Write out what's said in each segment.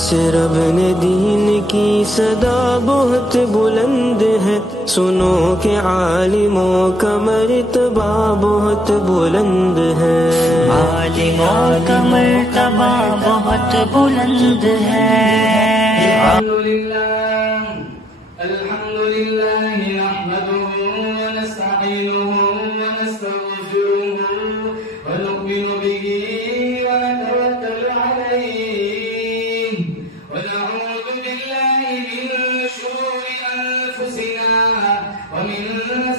سے رب نے دین کی صدا بہت بلند ہے، سنو کہ عالموں کا مرتبہ بہت بلند ہے، عالموں کا مرتبہ بہت بلند ہے۔ الحمد لله نحمده ونستعينه ونستغفره ونؤمن به ونتوكل عليه ونعوذ بالله من شرور أنفسنا ومن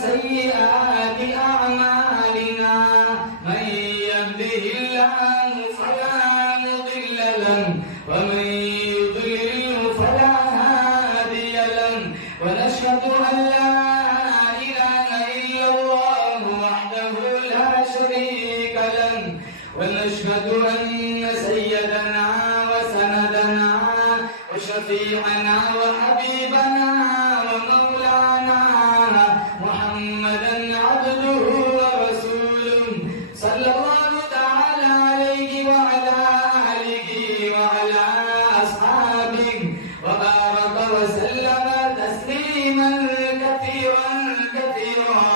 سيئات أعمالنا، من يهده الله فلا مضل له ومن يضلل فلا هادي له، ونشهد أن لا إله إلا الله وحده لا شريك له، ونشهد أن سيدنا وسندنا وشفيعنا وحبيبنا ومولانا محمدا عبده ورسوله صلى الله تعالى عليه وعلى آله وعلى أصحابه وبارك وسلم تسليما كثيرا كثيرا.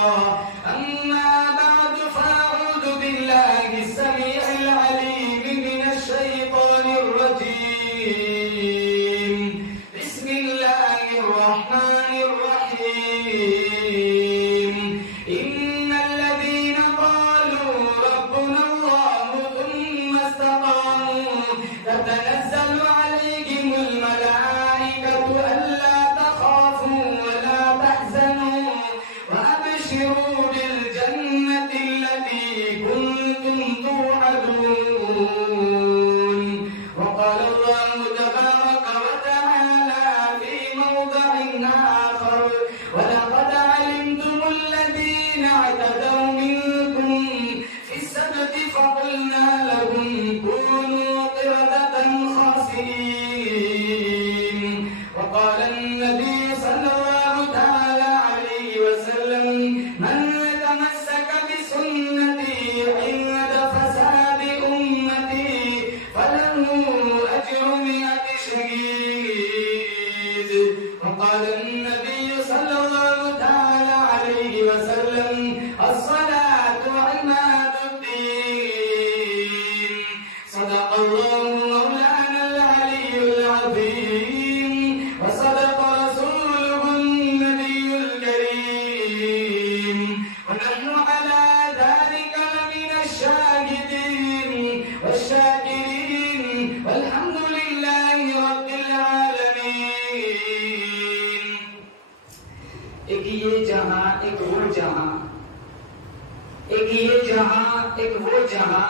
أما بعد، فأعوذ بالله السميع العليم من الشيطان الرجيم. بسم الله الرحمن الرحيم. إن الذين قالوا ربنا الله ثم استقاموا تتنزل عليهم الملائكة ألا تخافوا ولا تحزنوا وأبشروا بالجنة التي كنتم توعدون. وقال الله تبارك وتعالى في موضع آخر: ولقد علمتم الذين اعتدوا منكم في السبت فقلنا لهم كونوا قردة خاسئين. وقال النبي صلى الله تعالى عليه وسلم: من تمسك بسنتي عند فساد أمتي فله أجر 100 شهيد. وقال النبي صلى الله تعالى عليه وسلم: الصلاة عماد الدين. صدق الله مولانا العلي العظيم، وصدق رسوله النبي الكريم، ونحن على ذلك لمن الشاهدين والشاكرين، والحمد لله رب العالمين. ایک یہ جہاں ایک وہ جہاں، ایک یہ جہاں ایک وہ جہاں،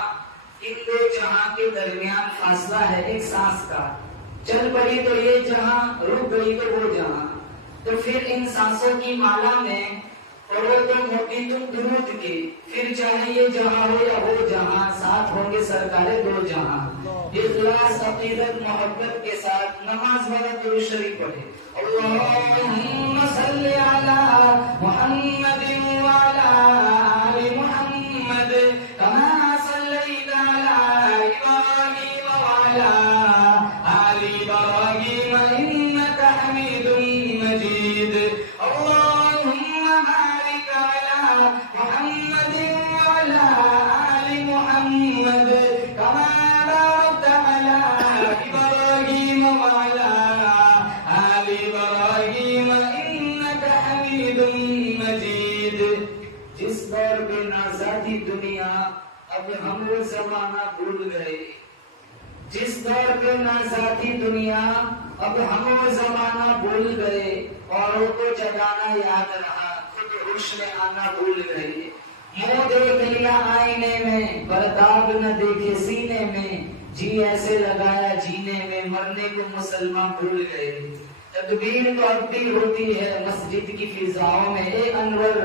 ان دو جہاں کے درمیان فاصلہ ہے ایک سانس کا. چل پڑی تو یہ جہاں، رک گئی تو وہ جہاں. تو پھر ان سانسوں کی مالا میں پڑھو تو موتی تم درود کے، پھر چاہے یہ جہاں ہو یا وہ جہاں، ساتھ ہوں گے سرکار دو جہاں. اخلاص عقیدت محبت کے ساتھ نماز والا درود شریف پڑھے. اللہم صلی علی محمد وعلی آل محمد کما صلیت علی ابراہیم وعلی آل ابراہیم انک حمید مجید. اللہم بارک علی محمد وعلی آل محمد کما بارکت علی ابراہیم وعلی آل ابراہیم انک حمید مجید. جس دور پہ نازادی دنیا، اب ہم وہ زمانہ بھول گئے. جس دور پہ نازادی دنیا، اب ہم وہ زمانہ بھول گئے. اوروں کو جگانا یاد رہا، خود ہوش میں آنا بھول گئے. منہ دیکھ لیا آئینے میں، برداب نہ دیکھے سینے میں. جی ایسے لگایا جینے میں، مرنے کو مسلمان بھول گئے. تدبیر تو اب بھی ہوتی ہے مسجد کی فضاؤں میں. اے انور،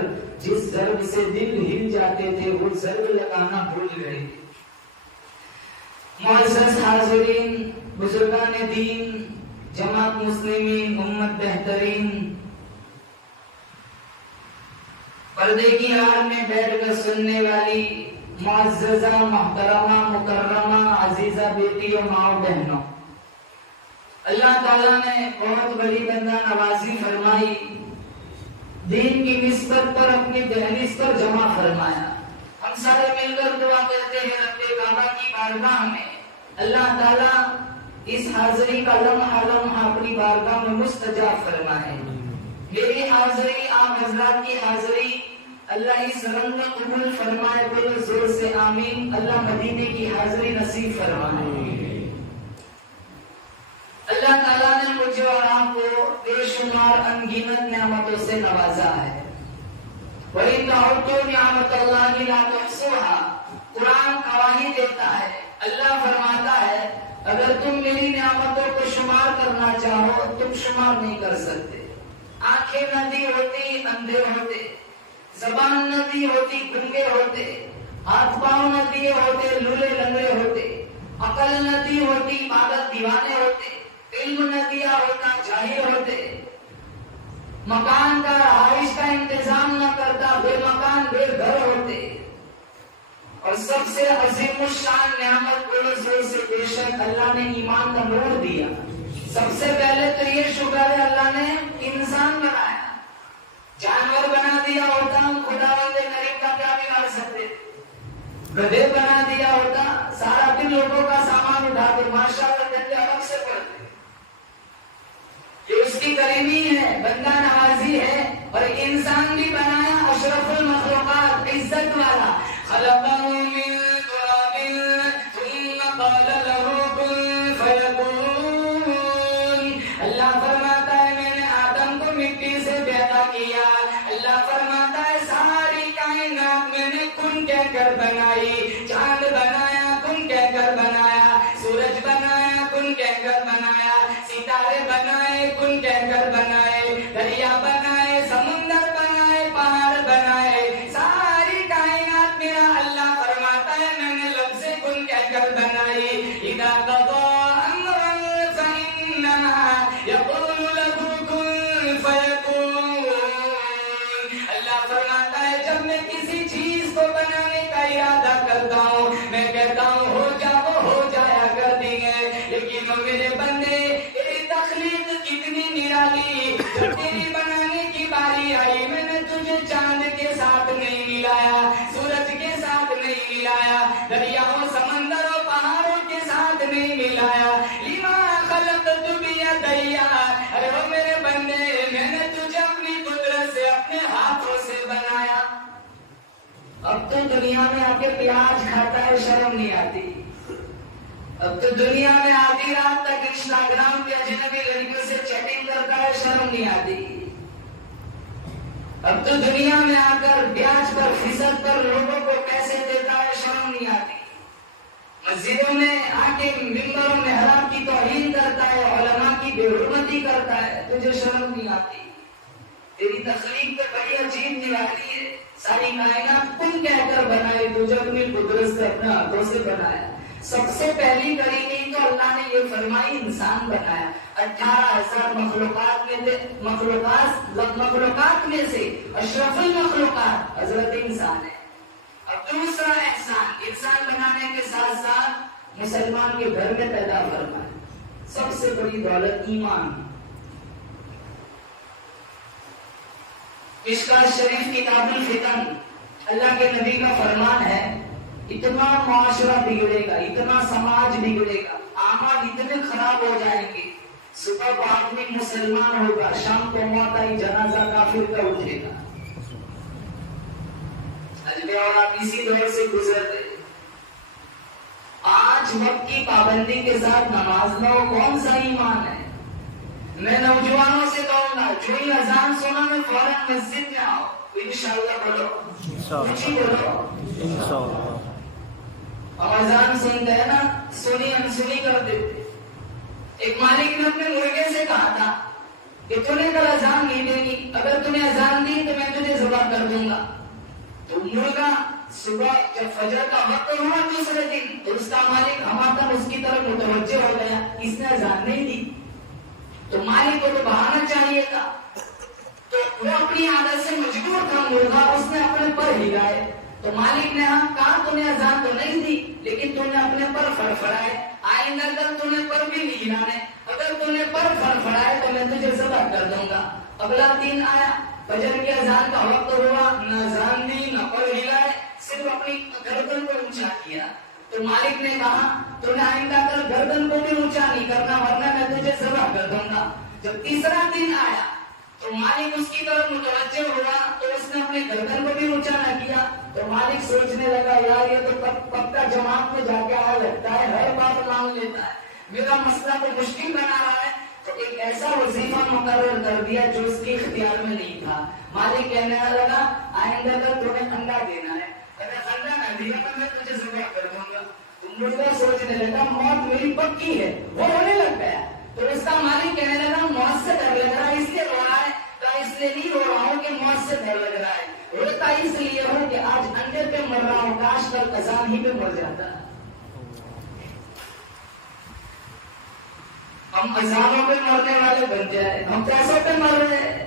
جس ضرب سے دل ہل جاتے تھے وہ ضرب لگانا بھول گئے. معزز حاضرین، بزرگان دین، جماعت مسلمین، امت بہترین، پردے کی آڑ میں بیٹھ کر سننے والی معززہ، محترمہ، مکرمہ، عزیزہ بیٹیوں، ماؤں، بہنوں، تعالیٰ نے بہت بڑی بندہ نوازی فرمائی، دین کی نسبت پر اپنی دہلیز پر جمع فرمایا۔ ہم سارے مل کر دعا کرتے ہیں رب کعبہ کی بارگاہ میں اللہ تعالیٰ اس حاضری کا لمحہ لمحہ اپنی بارگاہ میں مستجاب فرمائے۔ میری حاضری، آپ حضرات کی حاضری اللہ اس رنگ میں قبول فرمائے، بولو زور سے آمین۔ اللہ مدینے کی حاضری نصیب فرمائے۔ اللہ تعالیٰ نے مجھے اور آپ کو بے شمار انگنت نعمتوں سے نوازا ہے۔ وَإِن تَعُدُّوا نِعْمَتَ اللَّهِ لَا تُحْصُوهَا، قرآن گواہی دیتا ہے، اللہ فرماتا ہے اگر تم میری نعمتوں کو شمار کرنا چاہو تم شمار نہیں کر سکتے۔ آنکھیں نہ دی ہوتی اندھے ہوتے، زبان نہ دی ہوتی گنگے ہوتے، ہاتھ پاؤں نہ دیے ہوتے لولے لنگڑے ہوتے، عقل نہ دی ہوتی پاگل دیوانے ہوتے، علم نہ دیا ہوتا جاہل ہوتے، مکان کا رہائش کا انتظام نہ کرتا بے مکان بے گھر ہوتے، اور سب سے عظیم الشان نعمت بولو زور سے بے شک اللہ نے ایمان کا نور دیا۔ سب سے پہلے تو یہ شکر ہے اللہ نے انسان بنایا، جانور بنا دیا ہوتا ہم خداوند کریم کا کیا بگاڑ سکتے، گدھے بنا دیا ہوتا سارا دن لوگوں کا سامان اٹھاتے ماشاءاللہ ڈنڈے الگ سے پڑتے۔ یہ اس کی کریمی ہے، بندہ نوازی ہے، اور انسان بھی بنایا اشرف المخلوقات عزت والا، خلقہ من تراب ثم قال له کن فیکون۔ اللہ فرماتا ہے میں نے آدم کو مٹی سے پیدا کیا، اللہ فرماتا ہے ساری کائنات میں نے کن کہہ کر بنائی، چاند بنایا کن کہہ کر بنایا، سورج بنایا کن کہہ کر بنایا، ستارے بنائے کن کہہ کر بنائے، دریا بنائے، سمندر بنائے، پہاڑ بنائے، ساری کائنات میرا اللہ فرماتا ہے میں نے لفظ کن کہہ کر بنائی۔ اذا قضى امرا فانما يقول له كن فيكون۔ اللہ فرماتا ہے جب میں کسی چیز کو بنانے کا ارادہ کرتا ہوں میں کہتا ہوں ہو جا، وہ ہو جایا کر دیں گے۔ لیکن وہ میرے بندے تیری تخلیق کتنی نرالی، جب تیری بنانے کی باری آئی میں نے تجھے چاند کے ساتھ نہیں ملایا، سورج کے ساتھ نہیں ملایا، دریاؤں سمندروں پہاڑوں کے ساتھ نہیں ملایا۔ لما خلقت بیدی، ارے وہ میرے بندے میں نے تجھے اپنی قدرت سے اپنے ہاتھوں سے بنایا۔ اب تو دنیا میں آ کے پیاز کھاتا ہے شرم نہیں آتی، اب تو دنیا میں آدھی رات تک انسٹاگرام پہ اجنبی لڑکیوں سے چیٹنگ کرتا ہے شرم نہیں آتی، اب تو دنیا میں آ کر بیاج پر فیصد پر لوگوں کو پیسے دیتا ہے شرم نہیں آتی، مسجدوں میں آ کے ممبروں میں حرام کی توہین کرتا ہے، علماء کی بے حرمتی کرتا ہے، تجھے شرم نہیں آتی۔ تیری تخلیق پہ بڑی عجیب نرالی ہے، ساری کائنات کن کہہ کر بنائے، تجھے اپنی قدرت سے اپنے ہاتھوں سے بنایا۔ سب سے پہلی کریمی تو اللہ نے یہ فرمائی انسان بنایا۔ 18,000 مخلوقات میں سے اشرف المخلوقات حضرت انسان ہے۔ اب دوسرا احسان، انسان بنانے کے ساتھ ساتھ مسلمان کے گھر میں پیدا فرمایا۔ سب سے بڑی دولت ایمان۔ مشکوٰۃ شریف کتاب الفتن، اللہ کے نبی کا فرمان ہے اتنا معاشرہ بگڑے گا، اتنا سماج بگڑے گا، اعمال اتنے خراب ہو جائیں گے، صبح کو آدمی مسلمان ہوگا، شام کو موت آئی جنازہ کافر کا اٹھے گا۔ حضرت اور آپ اسی دور سے گزرتے، آج وقت کی پابندی کے ساتھ نماز نہ ہو کون سا ایمان ہے؟ میں نوجوانوں سے کہوں گا جو ہی اذان سنا میں فوراً مسجد میں آؤ، انشاءاللہ بولو، کچھ بولو انشاءاللہ۔ ہم اذان سنتے ہیں نا، سنی انسنی کر دیتے۔ ایک مالک نے اپنے مرغے سے کہا تھا کہ تو نے کل اذان نہیں دے گی، اگر تو نے اذان دی تو میں تجھے ذبح کر دوں گا۔ تو مرغا صبح جب فجر کا وقت ہوا دوسرے دن تو اس کا مالک ہمارا اس کی طرف متوجہ ہو گیا، اس نے اذان نہیں دی، تو مالک کو تو بہانا چاہیے تھا، تو وہ اپنی عادت سے مجبور تھا مرغا، اس نے اپنے پر ہلائے، تو مالک نے کہا تو نے اذان تو نہیں دی لیکن تو نے اپنے پر فڑفڑائے، آئندہ اگر تو نے پر بھی نہیں ہلانے، اگر تو نے پر میں تجھے ذبح کر دوں گا. اگلا دن آیا, فجر کی اذان کا وقت ہوا, نہ اذان دی نہ پر ہلائے, صرف اپنی گردن کو اونچا کیا. تو مالک نے کہا تو نے آئندہ کل گردن کو بھی اونچا نہیں کرنا ورنہ میں تجھے ذبح کر دوں گا. جب تیسرا دن آیا تو مالک اس کی طرف متوجہ ہوا تو اس نے اپنے گردن کو بھی اونچا نہ کیا. تو مالک سوچنے لگا یار یہ تو پکا جماعت میں جا کے آیا لگتا ہے, ہر بات مان لیتا ہے, میرا مسئلہ تو مشکل بنا رہا ہے. تو ایک ایسا وظیفہ مقرر کر دیا جو اس کے اختیار میں نہیں تھا. مالک کہنے لگا آئندہ تک تمہیں انڈا دینا ہے, اگر انڈا نہ دیا تو میں تجھے ذبح کر دوں گا. تو مردہ سوچنے لگا موت میری پکی ہے, وہ رونے لگ گیا. تو اس کا مالک کہنے لگا موت سے ڈر لگ رہا ہے اس لیے رو رہا ہے. اس لیے نہیں رو رہا ہوں کہ موت سے ڈر لگ رہا ہے, روتا اس لیے ہوں کہ آج انڈے پہ مر رہا ہوں, کاش کل اذان ہی پہ مر جاتا. ہم اذانوں پہ مرنے والے بن جائے, ہم پیسوں پہ مر رہے ہیں.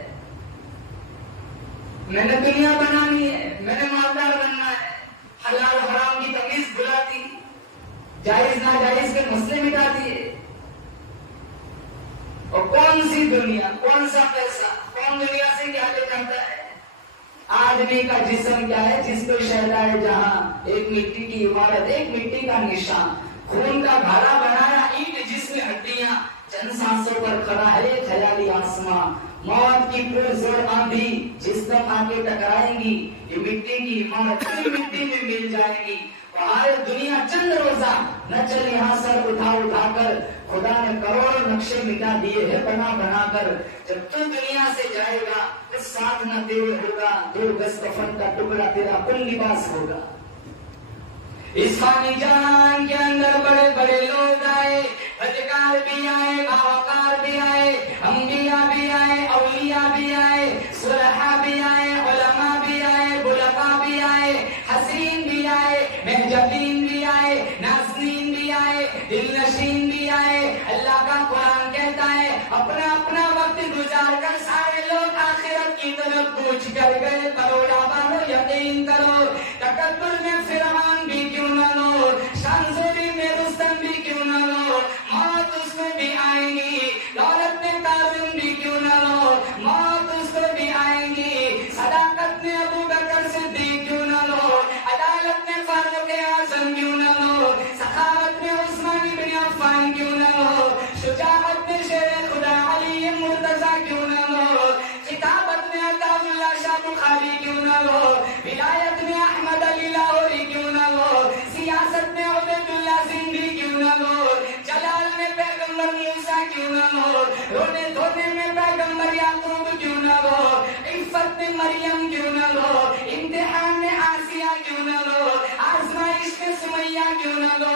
میں نے دنیا بنانی ہے, میں نے مالدار بننا ہے, حلال حرام کی تمیز بھلا دی, جائز ناجائز کے مسئلے مٹا دیے. اور کون سی دنیا, کون سا پیسہ, کون دنیا سے کیا لے جاتا ہے. آدمی کا جسم کیا ہے جس کو شہدا ہے جہاں, ایک مٹی کی عمارت, ایک مٹی کا نشان, خون کا گھڑا بنایا اینٹ جس میں ہڈیاں, چند سانسوں پر کھڑا ہے خیالی آسمان. موت کی پرزور آندھی جس طرف آ کے ٹکرائیں گی, یہ مٹی کی عمارت مٹی میں مل جائے گی. باہر دنیا چند روزہ نہ چل یہاں سر اٹھا اٹھا کر, خدا نے کروڑوں نقشے مٹا دیے ہیں بنا بنا کر. جب تو دنیا سے جائے گا تو ساتھ نہ تیرے ہوگا, 2 گز کفن کا ٹکڑا تیرا کل لباس ہوگا. اس فانی جہان کے اندر بڑے بڑے لوگ آئے, بدکار بھی آئے, باوقار بھی آئے, انبیاء بھی آئے, اولیاء بھی آئے, صلحاء بھی آئے, علماء بھی آئے, بلغاء بھی آئے, حسین بھی آئے, محجبین بھی آئے, نازنین بھی آئے, دل نشین بھی آئے. اللہ کا قرآن کہتا ہے اپنا اپنا وقت گزار کر سارے لوگ آخرت کی طرف کوچ کر گئے. کرو یا بارو یقین کرو, تکبر میں فرعون بھی کیوں نہ لو, شانزوری میں رستم بھی کیوں نہ لو, موت اس میں بھی آئیں گی. دولت میں قارون بھی کیوں نہ لو, موت اس کو بھی آئیں گی. صداقت میں ابو بکر صدیق کیوں نہ لو, عدالت میں فاروق اعظم کیوں نہ لو, سخاوت میں عثمان بن عفان کیوں نہ لو, شجاعت میں شیر خدا علی مرتضی کیوں نہ لو, کتابت میں عطا اللہ شاہ بخاری کیوں نہ لو, ولایت میں احمد علی لاہوری کیوں نہ لو, سیاست میں عبید اللہ زندی کیوں نہ لو, جلال میں پیغمبر موسیٰ کیوں نہ لو, رونے دھونے میں پیغمبر یعقوب کیوں نہ لو, عفت میں مریم کیوں نہ لو, امتحان میں آسیہ کیوں نہ لو, آزمائش میں سمیہ کیوں نہ لو,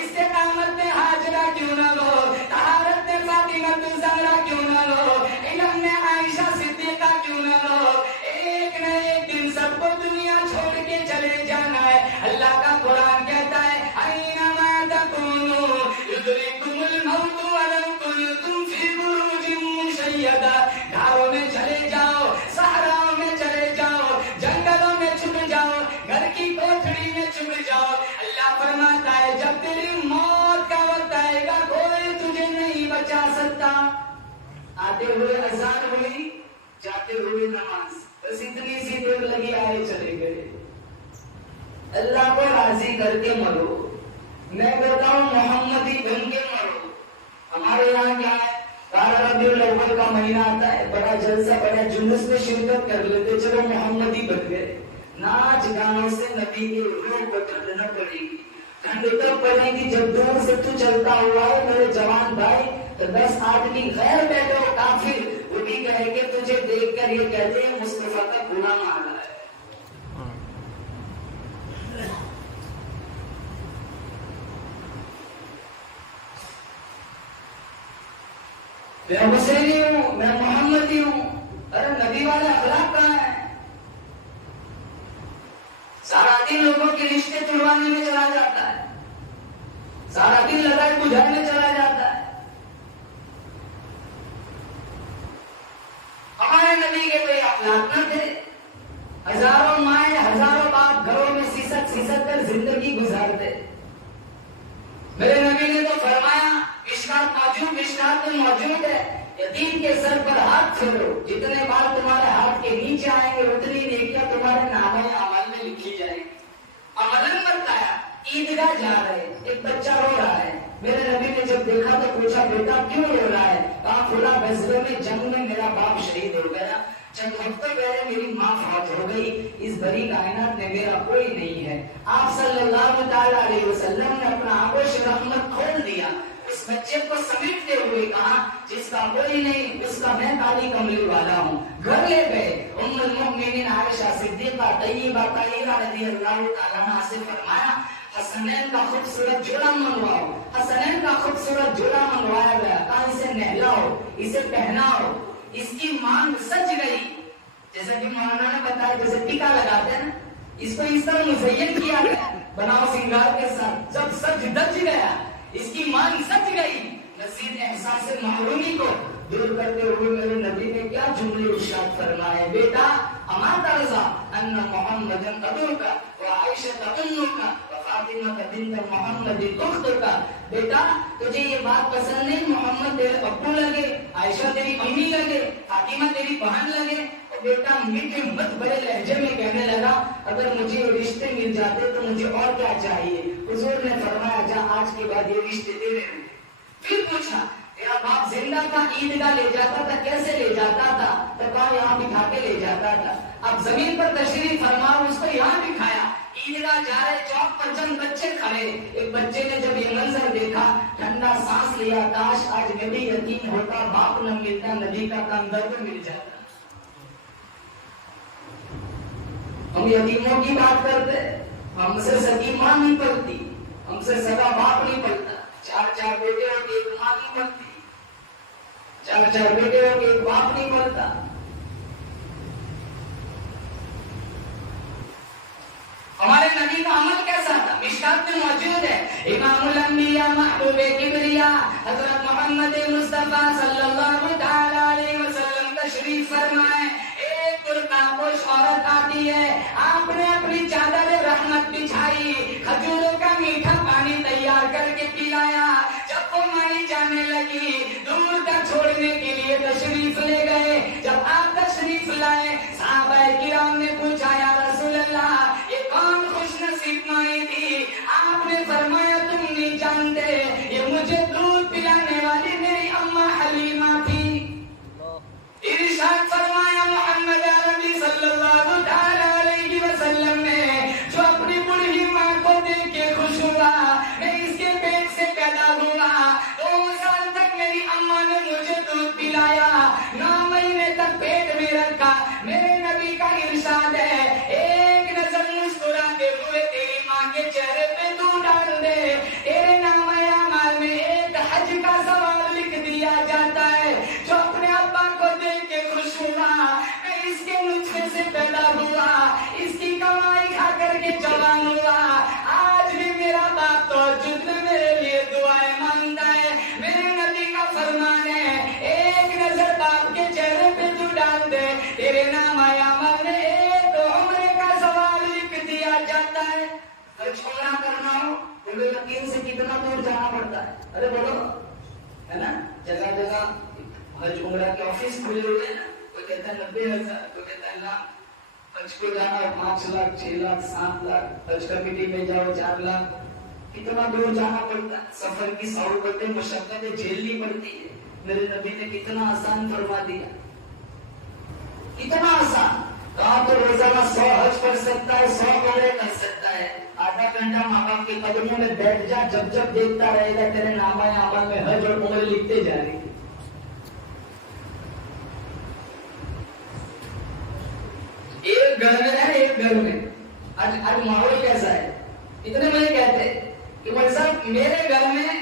استقامت میں ہاجرہ کیوں نہ لو, طہارت میں فاطمہ الزہرا کیوں نہ لو, علم میں عائشہ صدیقہ کیوں نہ لو. ایک نہ ایک دن سب کو دنیا چھوڑ کے چلے جانا ہے. اللہ کا قرآن کہتا ہے اینما تکونوا یدرککم الموت ولو کنتم فی بروج مشیدہ. گھروں میں چلے جاؤ, صحراؤں میں چلے جاؤ, جنگلوں میں چھپ جاؤ, گھر کی کوٹھڑی میں چھپ جاؤ. اللہ فرماتا ہے جب تیری موت کا وقت آئے گا کوئی تجھے نہیں بچا سکتا. آتے ہوئے اذان ہوئی, جاتے ہوئے نماز, بس اتنی سی دیر لگی, آئے چلے گئے. اللہ کو راضی کر کے مرو. میں کہتا ہوں محمدی بن کے مرو. ہمارے یہاں کیا ہے, ربیع الاول کا مہینہ آتا ہے, بڑا جلسہ بڑا جلوس میں شرکت کر لیتے, چلو محمدی بن گئے. ناچ گانوں سے نبی کی روح کو ٹھنڈنا پڑے گی. ٹھنڈ تب پڑے گی جب دور سے تو چلتا ہوا ہے میرے جوان بھائی, تو 10 آدمی غیر بیٹھو کافر وہ بھی کہے کہ تجھے دیکھ کر یہ کہتے ہیں مصطفیٰ کا غلام آ رہا ہے. میں حسینی ہوں, میں محمدی ہوں. ارے نبی والا اخلاق کہاں ہے؟ سارا دن لوگوں کے رشتے توڑوانے میں چلا جاتا ہے, سارا دن لڑائی بجھانے چلا جاتا ہے. ہمارے نبی کے کوئی اخلاق نہ تھے. ہزاروں مائیں ہزاروں باپ گھروں میں سیسک سیسک کر زندگی گزارتے. میرے نبی نے تو فرمایا, مشکات موجود, مشکات مشکات میں موجود ہے، یتیم کے سر پر ہاتھ پھیرو، جتنے بار تمہارے ہاتھ کے نیچے آئیں گے اتنی نیکیاں تمہارے نامۂ اعمال میں لکھی جائیں گی۔ عملاً بتایا، عیدگاہ جا رہے، ایک بچہ رو رہا ہے، میرے نبی نے جب دیکھا تو پوچھا بیٹا کیوں رو رہا ہے؟ کہا فلاں غزوے میں جنگ میں میرا باپ شہید ہو گیا، چند ہفتے پہلے میری ماں فوت ہو گئی، اس بڑی کائنات میں میرا کوئی نہیں ہے۔ آپ صلی اللہ تعالیٰ علیہ وسلم نے اپنا آغوش رحمت کھول دیا، اس بچے کو سمیٹتے ہوئے کہا جس کا کوئی نہیں اس کا میں کالی کملی والا ہوں۔ گھر لے گئے، ام المؤمنین عائشہ صدیقہ طیبہ طاہرہ رضی اللہ تعالیٰ عنہا سے فرمایا حسنین کا خوبصورت جوڑا منگواؤ، حسنین کا خوبصورت جوڑا منگوایا گیا، کہا اسے نہلاؤ، اسے پہناؤ۔ اس کی مانگ سج گئی، جیسا کہ مولانا نے بتایا جیسے ٹیکا لگاتے ہیں، اس کو اس طرح مزین کیا گیا بناؤ سنگار کے ساتھ، جب سج دج گیا اس کی مانگ سج گئی، نصیب احساس محرومی کو دور کرتے ہوئے میرے نبی نے کیا جملے ارشاد فرمائے، بیٹا اما ترضا ان محمدن قدرک وعائشہ امک وفاطمہ بنت محمد اختک، بیٹا تجھے یہ بات پسند نہیں، محمد تیرے ابو لگے، عائشہ تیری امی لگے، فاطمہ تیری بہن لگے؟ اور بیٹا میٹھے مت بڑے لہجے میں کہنے لگا اگر مجھے یہ رشتے مل جاتے تو مجھے اور کیا چاہیے؟ حضور نے فرمایا جا آج کے بعد یہ رشتے تیرے ہیں۔ پھر پوچھا تیرا باپ زندہ تھا عیدگاہ لے جاتا تھا، کیسے لے جاتا تھا؟ تو کہا یہاں بٹھا کے لے جاتا تھا۔ اب زمین پر تشریف فرما اس کو یہاں دکھایا، عیدگاہ جا رہے چوک پر چند بچے کھڑے، ایک بچے نے جب یہ منظر دیکھا ٹھنڈا سانس لیا، کاش آج میں بھی یتیم ہوتا، باپ نہ ملتا، نبی کا کام درد مل جاتا۔ ہم یتیموں کی بات کرتے، ہم سے سگی ماں نہیں پلتی، ہم سے سگا باپ نہیں پلتا، چار بیٹے ہو کے ایک ماں نہیں پلتی، چار بیٹے ہو کے ایک باپ نہیں پلتا۔ ہمارے نبی کا عمل کیسا تھا؟ مشکات میں موجود ہے، امام الانبیاء محبوب کبریا حضرت محمد مصطفیٰ صلی اللہ تعالی علیہ وسلم تشریف فرمائے، ایک پرکاپوش عورت آتی ہے، آپ نے اپنی چادر رحمت بچھائی، کھجوروں کا میٹھا پانی تیار کر کے پلایا، جب وہ مائی جانے لگی دور تک چھوڑنے کے لیے تشریف لے گئے، جب آپ تشریف لائے صحابہ کرام نے پوچھا یا رسول اللہ یہ کون خوش نصیب مائی تھی؟ آپ نے فرمایا تم نہیں جانتے، یہ مجھے دودھ پلانے والی میری اماں حلیمہ تھی۔ ارشاد فرمایا محمد عربی صلی اللہ تعالی علیہ وسلم نے جو اپنی بڑھی ماں کو دیکھ کے خوش ہوا، میں اس کے پیٹ سے پیدا ہوا، 2 سال تک میری اماں نے مجھے دودھ پلایا، 9 مہینے تک پیٹ میں رکھا، میرے نبی کا ارشاد ہے ایک نظر مسکراتے ہوئے تیری ماں کے چہرے پہ تو ڈال دے، تیرے نام اعمال میں ایک حج کا ثواب لکھ دیا جاتا ہے۔ جو اپنے ابا کو دیکھ کے خوش ہوا، میں اس کے نطفے سے پیدا ہوا، اس کی کمائی کھا کر کے جوان ہوا، آج بھی میرا باپ تہجد میں میرے لیے دعائیں مانگتا ہے۔ میرے نبی کا فرمان ہے ایک نظر باپ کے چہرے پہ تو ڈال دے، تیرے نام اعمال میں ایک عمر کا ثواب لکھ دیا جاتا ہے۔ حج عمرہ کرنا ہو تو یقین سے کتنا دور جانا پڑتا ہے؟ ارے بولو ہے نا، جگہ جگہ حج عمرہ کے آفس کھلے ہوئے ہیں، کوئی کہتا ہے 90,000، کوئی کہتا ہے لاکھ، حج کو جانا 5 لاکھ 6 لاکھ 7 لاکھ، حج کمیٹی میں جاؤ 4 لاکھ، کتنا دور جانا پڑتا ہے، سفر کی صعوبتیں مشقتیں جھیلنی پڑتی ہے۔ میرے نبی نے کتنا آسان فرما دیا، کتنا آسان، کہاں تو روزانہ 100 حج کر سکتا ہے، 100 عمرے کر سکتا ہے، آدھا گھنٹہ ماں باپ کے قدموں میں بیٹھ جا، جب جب دیکھتا رہے گا تیرے نامہ اعمال میں حج اور عمرے لکھتے جا رہے ہیں۔ ایک گھر میں ہے، ایک گھر میں آج ماحول کیسا ہے؟ اتنے مجھے کہتے کہ بھائی صاحب میرے گھر میں،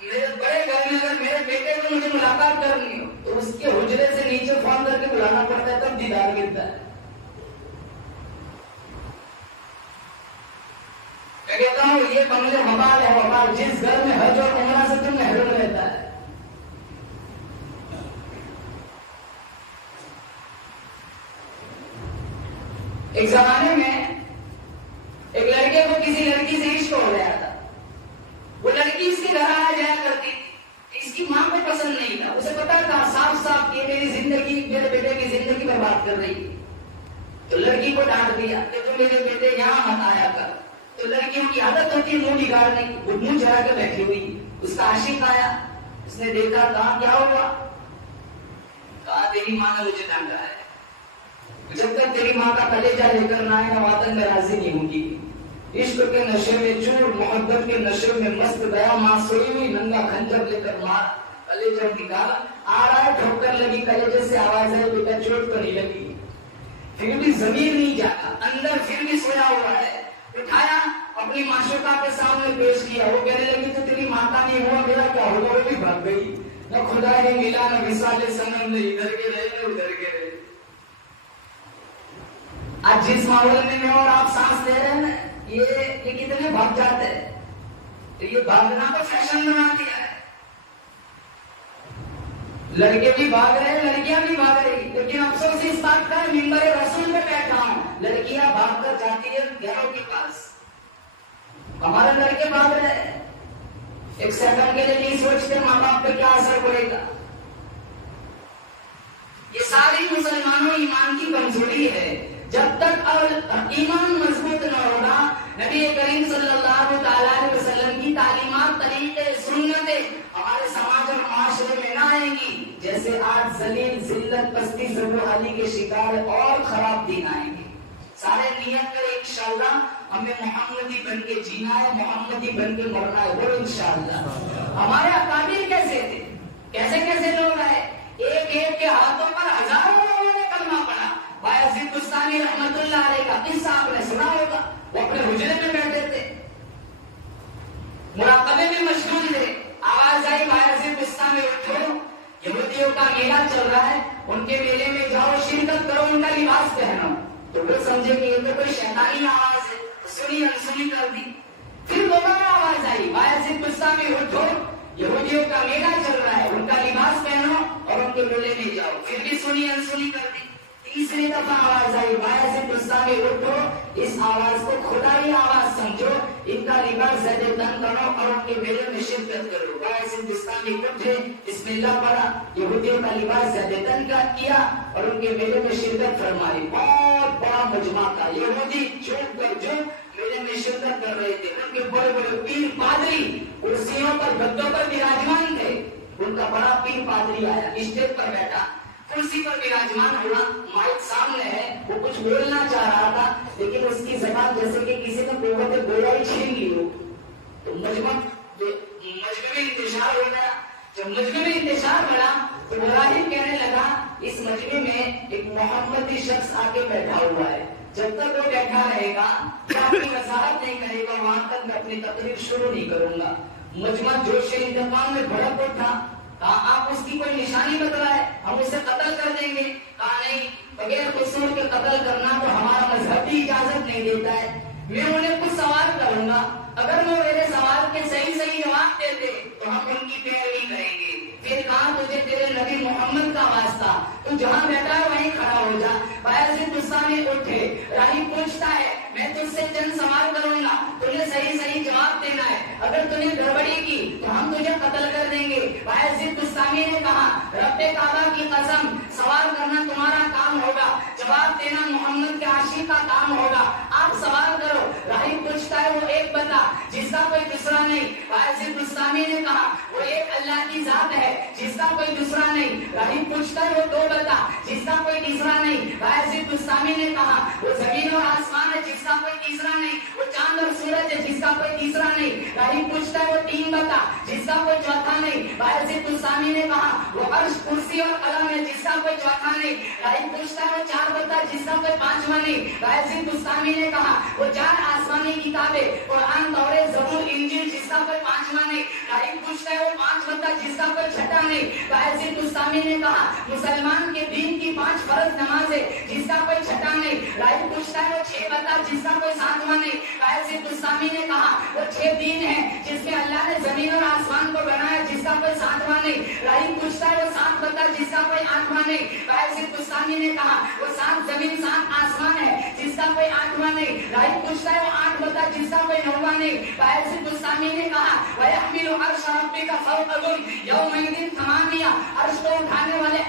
میرے بڑے گھر میں اگر میرے بیٹے کو مجھے ملاقات کرنی ہو تو اس کے حجرے سے نیچے فون کر کے بلانا پڑتا ہے، تب دیدار ملتا ہے۔ میں کہتا ہوں یہ بنگلے وبال ہے، وبال، جس گھر میں حج اور عمرہ سے تم محروم رہتا ہے۔ ایک زمانے میں ایک لڑکے کو کسی لڑکی سے عشق ہو گیا تھا، وہ لڑکی اس کے گھر آیا جایا کرتی تھی، اس کی ماں کو پسند نہیں تھا، بات کر رہی ہے. تو لڑکی کو ڈانٹ دیا کہ تم میرے بیٹے یہاں مت آیا کر. تو لڑکیوں کی عادت ہوتی ہے منہ بگاڑنے کی، وہ منہ چڑھا کے بیٹھی ہوئی. اس کا عاشق آیا، اس نے دیکھا، کہا کیا ہوا؟ کہا تیری ماں نے مجھے ڈانٹا ہے، جب تک تیری ماں کا کلیجہ لے کر نہ آئے وطن میں راضی نہیں ہوگی. عشق کے نشے میں چور، محبت کے نشے میں مست گیا، ماں سوئی ہوئی، ننگا خنجر لے کر مار کلیجہ نکالا. آ رہا ہے، ٹھوکر لگی، کلیجے سے آواز آئی، بیٹا چوٹ تو نہیں لگی. پھر بھی ضمیر نہیں جاتا، اندر پھر بھی سویا ہوا ہے. اٹھایا، اپنی معشوقہ کے سامنے پیش کیا. وہ کہنے لگی تو تیری ماں کا نہیں ہوا، میرا کیا ہوگا؟ وہ بھی بھاگ گئی. نہ خدا نے ملا، نہ وصال صنم نے ادھر کے رہے نہ ادھر کے رہے. آج جس ماحول میں اور آپ سانس لے رہے ہیں نا، یہ کتنے بھاگ جاتے ہیں. یہ بھاگنا تو فیشن بنا دیا ہے. لڑکے بھی بھاگ رہے ہیں، لڑکیاں بھی بھاگ رہی. لیکن افسوس اس بات کا، منبر رسول پہ بیٹھا ہوں، لڑکیاں بھاگ کر جاتی ہے گھروں کے پاس، ہمارے لڑکے بھاگ رہے ہیں. ایک سیکنڈ کے لیے نہیں سوچتے ماں باپ پہ کیا اثر پڑے گا. یہ ساری مسلمانوں ایمان کی کمزوری ہے. جب تک ایمان مضبوط نہ ہوگا، نبی کریم صلی اللہ تعالی وسلم کی تعلیمات، طریقے، سنتیں ہمارے سماج اور معاشرے میں نہ آئیں گی. جیسے آج ذلیل، ذلت، پستی، زبردستی کے شکار اور خراب دین آئیں گے. سارے نیت کریں انشاءاللہ ہمیں محمدی بن کے جینا ہے، محمدی بن کے مرنا ہے، وہ انشاءاللہ. ہمارے اکابر کیسے تھے، کیسے کیسے لوگ آئے، ایک ایک کے ہاتھوں پر ہزاروں لوگوں نے کلمہ پڑھا. بایزید بستانی رحمت اللہ علیہ کا قصہ آپ نے سنا ہوگا. وہ اپنے حجرے میں بیٹھے تھے، مراقبے میں مشغول تھے. آواز آئی، بایزید بستانی اٹھو، یہودیوں کا میلہ چل رہا ہے، ان کے میلے میں جاؤ، شرکت کرو، ان کا لباس پہنو. تو وہ سمجھے کہ یہ تو کوئی شیطانی آواز ہے، سنی انسنی کر دی. پھر دوبارہ آواز آئی، بایزید بستانی اٹھو، یہودیوں کا میلہ چل رہا ہے، ان کا لباس پہنو اور ان کے میلے میں جاؤ. پھر بھی سنی انسنی کر دی. تیسری دفعہ آواز آئی، بایزید بستانی اٹھو، اس آواز کو خدائی آواز سمجھو، ان کا لباس زد تن کرو اور ان کے میلے میں شرکت کرو. بایزید بستانی اٹھے، بسم اللہ پڑھا، یہودیوں کا لباس زد تن کا کیا اور ان کے میلے میں شرکت فرمائی. بہت بڑا مجمع تھا، یہودی جھوم کر جو میلے میں شرکت کر رہے تھے. ان کے بڑے بڑے پیر پادری کرسیوں پر، گدوں پر وراجمان تھے. ان کا بڑا پیر پادری آیا، اسٹیج پر بیٹھا، کرسی پر وراجمان ہوا، مائک سامنے ہے. وہ کچھ بولنا چاہ رہا تھا لیکن اس کی زبان جیسے کہ کسی نے قوت گویائی چھین لی ہو. تو مجمع میں انتشار ہو گیا. جب مجمع میں انتشار بڑھا تو مراہب کہنے لگا، اس مجمع میں ایک محمدی شخص آ کے بیٹھا ہوا ہے، جب تک وہ بیٹھا رہے گا میں اپنی وضاحت نہیں کرے گا، وہاں تک میں اپنی تقریر شروع نہیں کروں گا. مجمع جوش انتقام میں بھڑک اٹھا. کہا آپ اس کی کوئی نشانی بتلائے، ہم اسے قتل کر دیں گے. کہا نہیں، بغیر قصور کے قتل کرنا تو ہمارا مذہب بھی اجازت نہیں دیتا ہے. میں انہیں کچھ سوال کروں گا، اگر وہ میرے سوال کے صحیح جواب دیتے تو ہم ان کی پیروی کریں گے. پھر کہا تجھے تیرے نبی محمد کا واسطہ، تو جہاں بیٹھا ہے وہیں کھڑا ہو جا. بایزید بستانی اٹھے، راہی پوچھتا ہے، میں تجھ سے چند سوال کروں گا، تجھے صحیح جواب دینا ہے، اگر تجھے گڑبڑی کی تو ہم تجھے قتل کر دیں گے. بایزید بستانی نے کہا، رب کعبہ کی قسم، سوال کرنا تمہارا کام ہوگا، جواب دینا محمد کے عاشق کا کام ہوگا. آپ سوال کرو. راہی پوچھتا ہے، وہ ایک بتا جس کا کوئی دوسرا نہیں. بایزید بستانی نے کہا، وہ ایک اللہ کی ذات ہے جس کا کوئی دوسرا نہیں. راہی پوچھتا ہے، وہ دو بتا جس کا کوئی تیسرا نہیں. بایزید بستانی نے کہا، وہ زمین اور آسمان ہے جس کا کوئی تیسرا نہیں، وہ چاند اور سورج ہے جس کا کوئی تیسرا نہیں. راہی پوچھتا ہے، وہ تین بتا جس کا کوئی چوتھا نہیں. بایزید بستانی نے کہا، وہ عرش، کرسی اور قلم ہے جس کا کوئی چوتھا نہیں. راہی پوچھتا ہے، وہ چار بتا جس کا کوئی پانچواں نہیں. بایزید بستانی نے کہا، وہ چار آسمانی کتابیں، قرآن، تورات، زبور، انجیل جس کا کوئی پانچواں نہیں. راہی پوچھتا ہے، وہ پانچ بتا جس کا کوئی چھٹا نہیں. بایزید بستانی نے کہا، مسلمان کے دین کی 5 فرض نمازیں جس کا کوئی چھٹا نہیں. راہی پوچھتا ہے، وہ 6 بتا جس کا کوئی 7واں نہیں. بایزید بستانی نے کہا، وہ 6 دین ہیں جس میں اللہ نے زمین اور آسمان کو بنایا جس کا کوئی 7واں نہیں. راہی پوچھتا ہے، وہ 7 بتا جس کا کوئی 8واں نہیں. بایزید بستانی نے کہا، وہ 7 زمین 7 آسمان ہے جس کا کوئی 8واں نہیں. راہی پوچھتا ہے، وہ 8 بتا جس کا کوئی 9واں نہیں. بایزید بستانی نے کہا، وَيَحْمِلُ عَرْشَ رَبِّكَ فَوْقَهُمْ يَوْمَئِذٍ ثَمَانِيَةٌ، عرش کو اٹھانے والے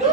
2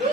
2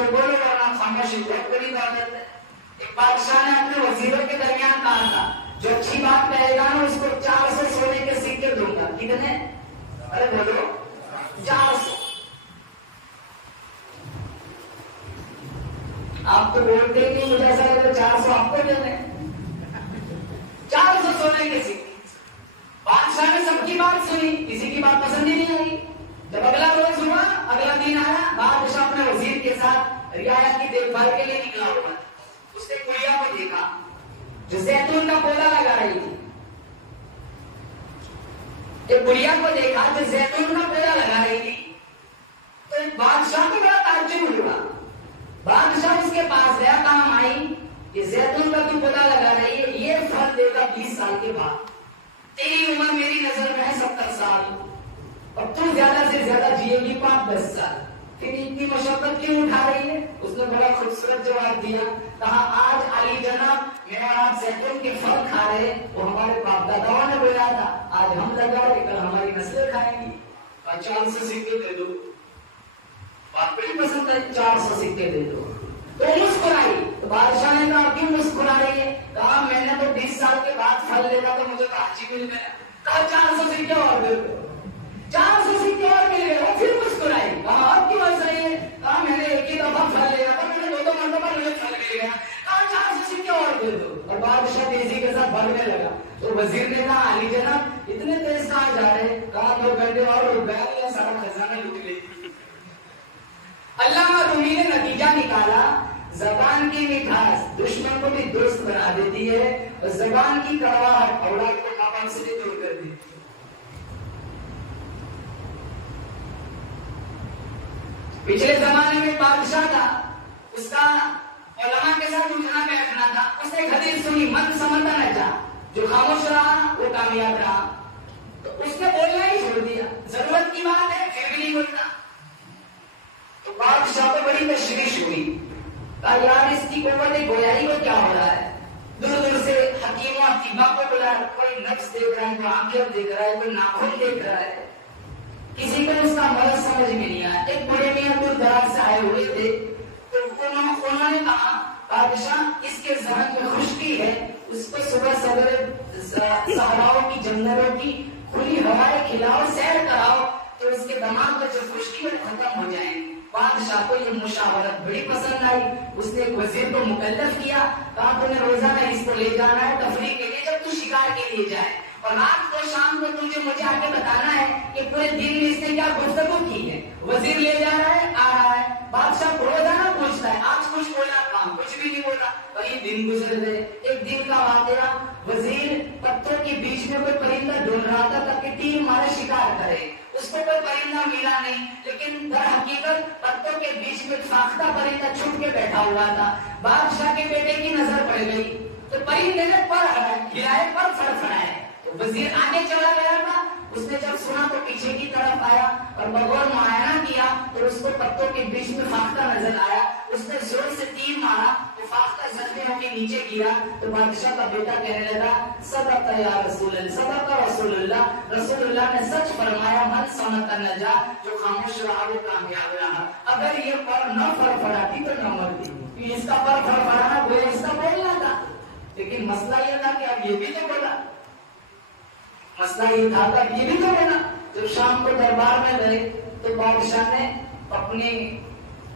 تو بولو ورنہ خاموشی بہت بڑی عبادت ہے. ایک بادشاہ نے اپنے وزیروں کے درمیان کہا تھا جو اچھی بات کہے گا نا اس کو 400 سونے کے سکے دوں گا. کتنے؟ ارے بولو 400. آپ تو بولتے ہی نہیں, مجھے ایسا لگتا 400 آپ کو دینے. 400 سونے کے سکے. بادشاہ نے سب کی بات سنی, کسی کی بات پسند ہی نہیں آئی. جب اگلا روز ہوا, اگلا دن آیا, بادشاہ اپنے وزیر کے ساتھ رعایا کی دیکھ بھال کے لیے نکلا ہوا. اس نے گڑیا کو دیکھا جو زیتون کا پودا لگا رہی تھی. ایک گڑیا کو دیکھا جو زیتون کا پودا لگا رہی تھی. تو بادشاہ کو بڑا تعجب ہوا. بادشاہ اس کے پاس گیا, کہا مائی یہ زیتون کا تو پودا لگا رہی ہے, یہ پھل دے گا 20 سال کے بعد. تیری عمر میری نظر میں ہے 70 سال, اور تو زیادہ سے زیادہ جیے گی 5-10 سال. پھر اتنی مشقت کیوں اٹھا رہی ہے؟ اس نے بڑا خوبصورت جواب دیا. کہا آج علی جناب میرا آپ زیتون کے پھل کھا رہے, وہ ہمارے باپ داداؤں نے بولا تھا, آج ہم لگا رہے, کل ہماری نسلیں کھائیں گی. 400 سکے دے دو. بات بڑی پسند ہے, 400 سکے دے دو. تو مسکرائی. تو بادشاہ نے کہا کیوں مسکرا رہی ہے؟ کہا میں نے تو 20 سال کے بعد پھل لینا تو مجھے کاچی مل گیا. کہا 400 سکے اور دے دو. 400 سکے اور مل گئے. وہ پھر مسکرائی. کہا اب کیوں ایسا ہی ہے؟ کہا میں نے ایک ہی دفعہ پھل لیا تھا, میں نے 2 مرتبہ مجھے پھل مل گیا. کہا 400 سکے اور دے دو. اور بادشاہ تیزی کے ساتھ بھاگنے لگا. تو وزیر نے کہا علی جناب اتنے تیز کہاں جا رہے؟ کہا 2 گھنٹے اور رک گیا, سارا خزانہ لوٹ لے. علامہ رومی نے نتیجہ نکالا, زبان کی مٹھاس دشمن کو بھی دوست بنا دیتی ہے, اور زبان کی کڑواہٹ اولاد کو ماں باپ سے بھی دور کر دیتی ہے. پچھلے زمانے میں بادشاہ تھا, اس کا علماء کے ساتھ اٹھنا بیٹھنا تھا. اس نے ایک حدیث سنی, من سمجھتا نہ جا, جو خاموش رہا وہ کامیاب رہا. تو اس نے بولنا ہی چھوڑ دیا. ضرورت کی بات ہے پھر بھی نہیں بولتا. تو بادشاہ کو بڑی تشویش ہوئی. کہا یار اس کی قوت گویائی کو کیا ہو رہا ہے؟ دور دور سے حکیموں حکیمہ کو بلا, کوئی نفس دیکھ رہا ہے, کوئی آنکھیں دیکھ رہا ہے, کوئی ناخن دیکھ رہا ہے. کسی کو اس کا مرض سمجھ میں نہیں آیا. ایک بڑے میاں دور دراز سے آئے ہوئے تھے, تو انہوں نے کہا بادشاہ اس کے ذہن میں خشکی ہے, اس کو صبح سویرے صحراؤں کی جنگلوں کی کھلی ہوائیں کھلاؤ, سیر کراؤ, تو اس کے دماغ میں جو خشکی ہے ختم ہو جائے. بادشاہ کو یہ مشاورت بڑی پسند آئی. اس نے ایک وزیر کو مکلف کیا, کہا تمہیں روزانہ اس کو لے جانا ہے تفریح کے لیے جب تو شکار کے لیے جائے, اور رات کو شام کو تجھے مجھے آ کے بتانا ہے کہ پورے دن میں اس نے کیا گفتگو کی ہے. وزیر لے جا رہا ہے, آ رہا ہے, بادشاہ کو روزانہ پوچھتا ہے آج کچھ بولا, کام کچھ بھی نہیں بولا. کئی دن گزر گئے. ایک دن کا واقعہ, وزیر پتھروں کے بیچ میں کوئی پرندہ ڈھونڈ رہا تھا تاکہ 3 مارے شکار کرے. اس کو کوئی پرندہ ملا نہیں, لیکن در حقیقت پتوں کے بیچ میں فاختہ پرندہ چھپ کے بیٹھا ہوا تھا. بادشاہ کے بیٹے کی نظر پڑ گئی, تو پرندے نے پر ہلائے, پر فڑفڑائے. تو وزیر آگے چلا گیا تھا. اس نے جب سنا تو پیچھے کی طرف آیا اور بغور معائنہ کیا تو اس کو پتوں کے بیچ میں فاختہ نظر آیا. اس نے زور سے تیر مارا تو فاختہ زخمی ہو کے نیچے گرا. تو بادشاہ کا بیٹا کہنے لگا صدق یا رسول اللہ, صدق رسول اللہ, رسول اللہ نے سچ فرمایا, من سمت نجا, جو خاموش رہا وہ کامیاب رہا. اگر یہ پر نہ فڑفڑاتی تو نہ مرتی. اس کا پر فڑفڑانا وہ اس کا بولنا تھا, لیکن مسئلہ یہ تھا کہ اب یہ بھی تو بولا. مسئلہ یہ تھا کہ یہ بھی تو بولا. جب شام کو دربار میں گئے تو بادشاہ نے اپنی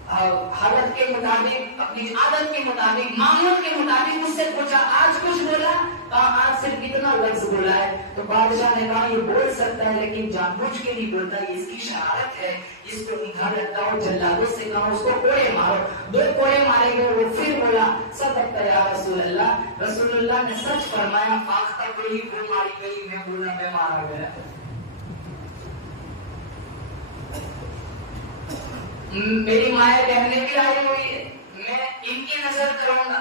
حالت کے مطابق, اپنی عادت کے مطابق, معمول کے مطابق اس سے پوچھا آج کچھ بولا؟ کہا آج صرف کتنا لفظ بولا ہے. تو بادشاہ نے کہا یہ بول سکتا ہے لیکن جان بوجھ کے نہیں بولتا, یہ اس کی شرارت ہے, اس کو ادھر لٹاؤ, جلادوں سے کہا اس کو کوڑے مارو. 2 کوڑے مارے گئے. وہ پھر بولا صدق یا رسول اللہ, رسول اللہ نے سچ فرمایا, فاختہ کوئی وہ ماری گئی, میں بولا میں مارا گیا. میری مائیں بہنیں بھی آئی ہوئی ہے, میں ان کی نظر کروں گا.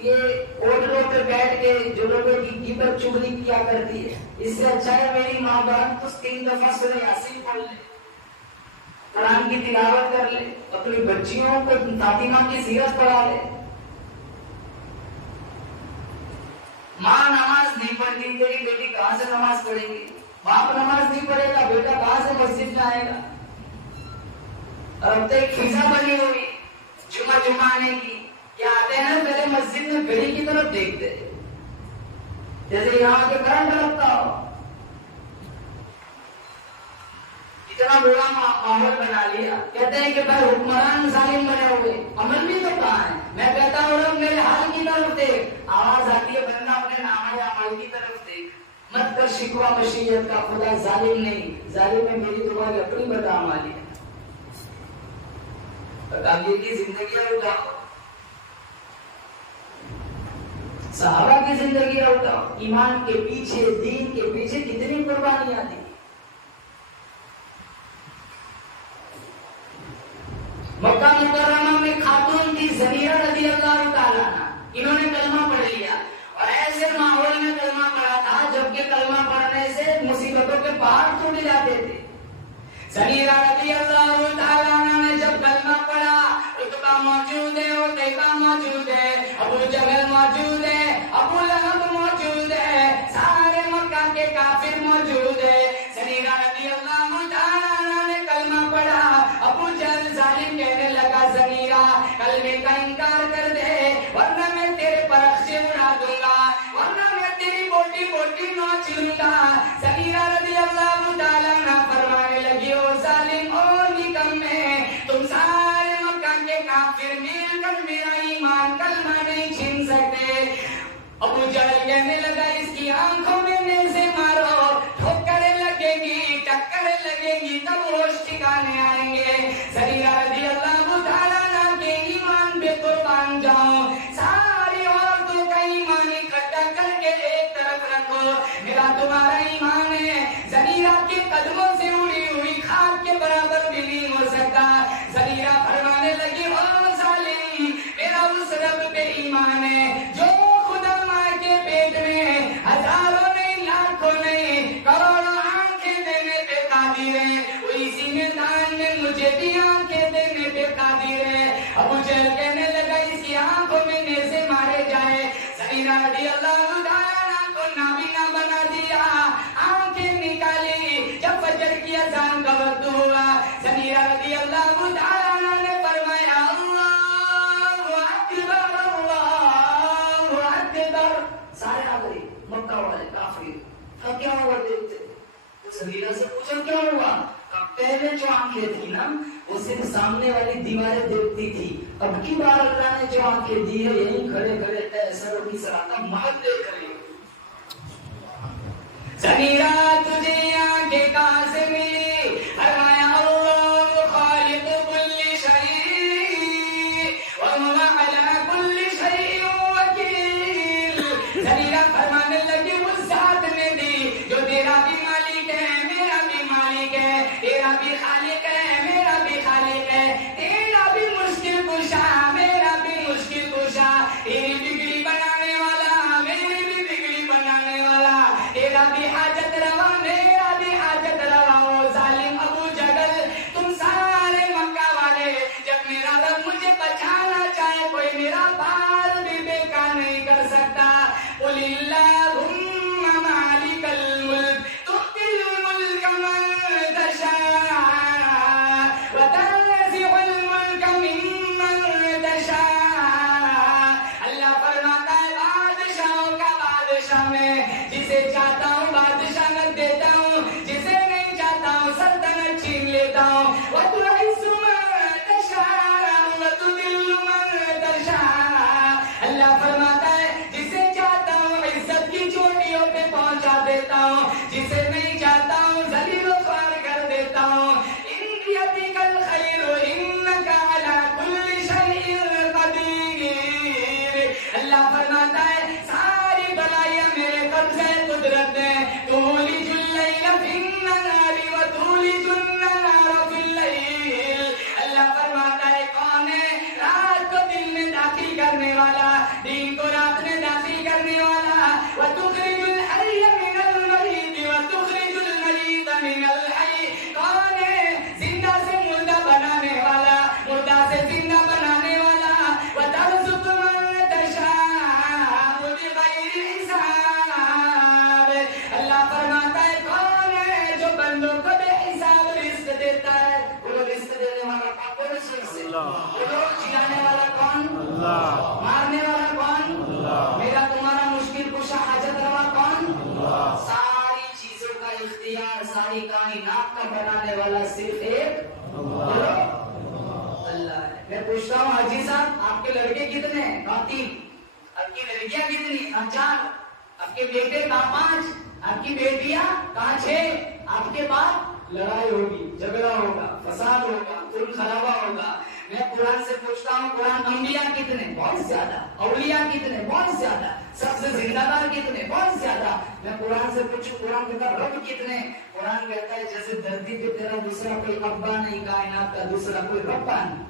یہ ہوٹلوں پہ بیٹھ کے جو لوگوں کی غیبت چغلی کیا کرتی ہے, اس سے اچھا ہے میری ماں بہن تو 3 دفعہ سورہ یاسین پڑھ لے, قرآن کی تلاوت کر لے, اپنی بچیوں کو فاطمہ کی سیرت پڑھا لے. ماں نماز نہیں پڑھتی, تیری بیٹی کہاں سے نماز پڑھے گی؟ باپ نماز نہیں پڑھے گا, بیٹا کہاں سے مسجد میں آئے گا؟ اور اب تو ایک فضا بنی ہوئی, جمعانے کی کیا آتے ہیں نا پہلے مسجد میں گھڑی کی طرف دیکھتے ہیں جیسے یہاں کے کرنٹ لگتا ہو. اتنا بڑا ماحول بنا لیا. کہتے ہیں کہ بھائی حکمران ظالم بنے ہوئے, عمل بھی تو کہاں ہے. میں کہتا ہوں رب میرے حال کی طرف دیکھ. آواز آتی ہے بندہ اپنے نام عمل کی طرف دیکھ. مت کر شکوہ مشیت کا, خدا ظالم نہیں. ظالم ہے میری تمہاری اپنی بدعمالی ہے. بتائیے کی زندگی اٹھاؤ, صحابہ کی زندگی اٹھاؤ. ایمان کے پیچھے, دین کے پیچھے کتنی قربانیاں دی. مکہ مکرمہ میں خاتون تھی زنیرہ رضی اللہ تعالیٰ عنہ. انہوں نے کلمہ پڑھ لیا اور ایسے ماحول میں کلمہ پڑھا تھا جبکہ کلمہ پڑھنے سے مصیبتوں کے پہاڑ ٹوٹ جاتے تھے. زنیرہ رضی اللہ تعالیٰ عنہ نے جب کلمہ پڑھا, عتبہ موجود ہے, عتیبہ موجود ہے, ابو جہل موجود ہے, ابو لہب موجود ہے, سارے مکہ کے کافر موجود ہے. زنیرہ رضی اللہ تعالیٰ عنہ نے کلمہ پڑھا. ابو جہل ظالم کہنے لگا زنیرہ کلمے کا انکار کر دے ورنہ میں تیرے پرخچے اڑا دوں گا, ورنہ میں تیری بوٹی بوٹی نوچ لوں گا. زنیرہ رضی اللہ تعالیٰ عنہ فرمانے لگی او ظالم او نکمے, تم سارے مکہ کے کافر مل کر میرا ایمان کلمہ نہیں چھین سکتے. ابو جہل کہنے لگا اس کی آنکھوں میں نیزے مارو, ٹھوکریں لگے گی, ٹکریں لگے گی, تب ہوش ٹھکانے آئیں گے. زنیرہ رضی اللہ تعالیٰ عنہ کے ایمان پہ قربان جاؤ. ساری عورتوں کا ایمان اکٹھا کر کے ایک طرف رکھو, میرا تمہارا ایمان ہے زنیرہ کے قدموں سے اڑی ہوئی خاک کے برابر بھی نہیں ہو سکتا. زنیرہ فرمانے لگی او ظالم میرا اس رب پہ ایمان ہے جو خدا ماں کے پیٹ میں ہزاروں نہیں, لاکھوں نہیں, کروڑوں آنکھیں دینے پہ قادر ہے, وہ اسی میدان میں مجھے بھی آنکھیں دینے پہ قادر ہے. ابو جہل کہنے لگا اس کی آنکھوں میں نیزے مارے جائے. زنیرہ رضی اللہ تعالیٰ عنہ کو نابینا بنا دیا, آنکھیں نکالی. جب فجر کی اذان کا وقت ہوا, زنیرہ رضی اللہ تعالیٰ عنہ نے فرمایا اللہ اکبر اللہ اکبر. سارے آ گئے مکہ والے کافر, اب کیا ہوا دیکھتے. تو زنیرہ سے پوچھا کیا ہوا. پہلے جو آنکھیں تھی نا وہ صرف سامنے والی دیواریں دیکھتی تھی, اب کی بار اللہ نے جو آنکھیں دی ہے یہیں کھڑے کھڑے سروں کی سرا کا محل دیکھ رہی ہے. زنیرہ تجھے آنکھیں کہاں سے ملی. فرمایا اللہ خالق کل شیء وهو علی کل شیء وکیل. زنیرہ فرمانے لگی اس ذات نے دی جو تیرا بھی مالک ہے, میرا بھی مالک ہے, تیرا بھی خالق ہے, میرا بھی خالق ہے, تیرا بھی مشکل کشا, میرا بھی مشکل کشا, تیری بگڑی بنانے والا, میری بھی بگڑی بنانے والا, تیرا بھی حاجت روا, میرا بھی حاجت روا. کو بنانے والا صرف ایک اللہ ہے. میں پوچھتا ہوں حاجی صاحب آپ کے لڑکے کتنے ہیں؟ 9 آپ کی لڑکیاں کتنی؟ 4 آپ کے بیٹے کہاں 5 آپ کی بیٹیاں کہاں 6 آپ کے بعد لڑائی ہوگی جھگڑا ہوگا فساد ہوگا خون خرابہ ہوگا. میں قرآن سے پوچھتا ہوں قرآن انبیاء کتنے؟ بہت زیادہ. اولیاء کتنے؟ بہت زیادہ. سب سے زندہ دار کتنے؟ بہت زیادہ. میں قرآن سے پوچھوں قرآن کہتا ہے رب کتنے؟ قرآن کہتا ہے جیسے دھرتی پہ تیرا دوسرا کوئی ابا نہیں کائنات کا دوسرا کوئی ربا نہیں.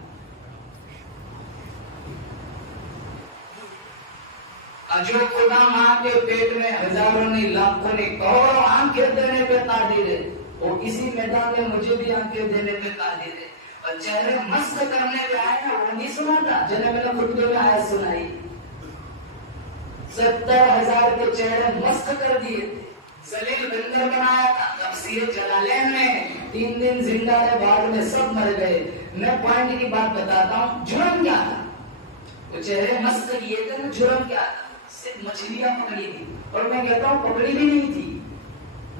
جو خدا ماں کے پیٹ میں ہزاروں نے لاکھوں نے کروڑوں آنکھیں دینے پہ قادر ہے وہ کسی میدان میں مجھے بھی آنکھیں دینے پہ قادر ہے. اور چہرے مست کرنے پہ آئے نا وہ نہیں سنا تھا جنہیں میں نے خطبے میں آیت سنائی 70,000 کے چہرے مست کر دیے تھے. ذلیل بندر بنایا تھا. تفسیر جلالین میں 3 دن زندہ رہے بعد میں سب مر گئے. میں پوائنٹ کی بات بتاتا ہوں. جرم کیا تھا؟ وہ چہرے مست کیے تھے نا. جرم کیا تھا؟ صرف مچھلیاں پکڑی تھی. اور میں کہتا ہوں پکڑی بھی نہیں تھی.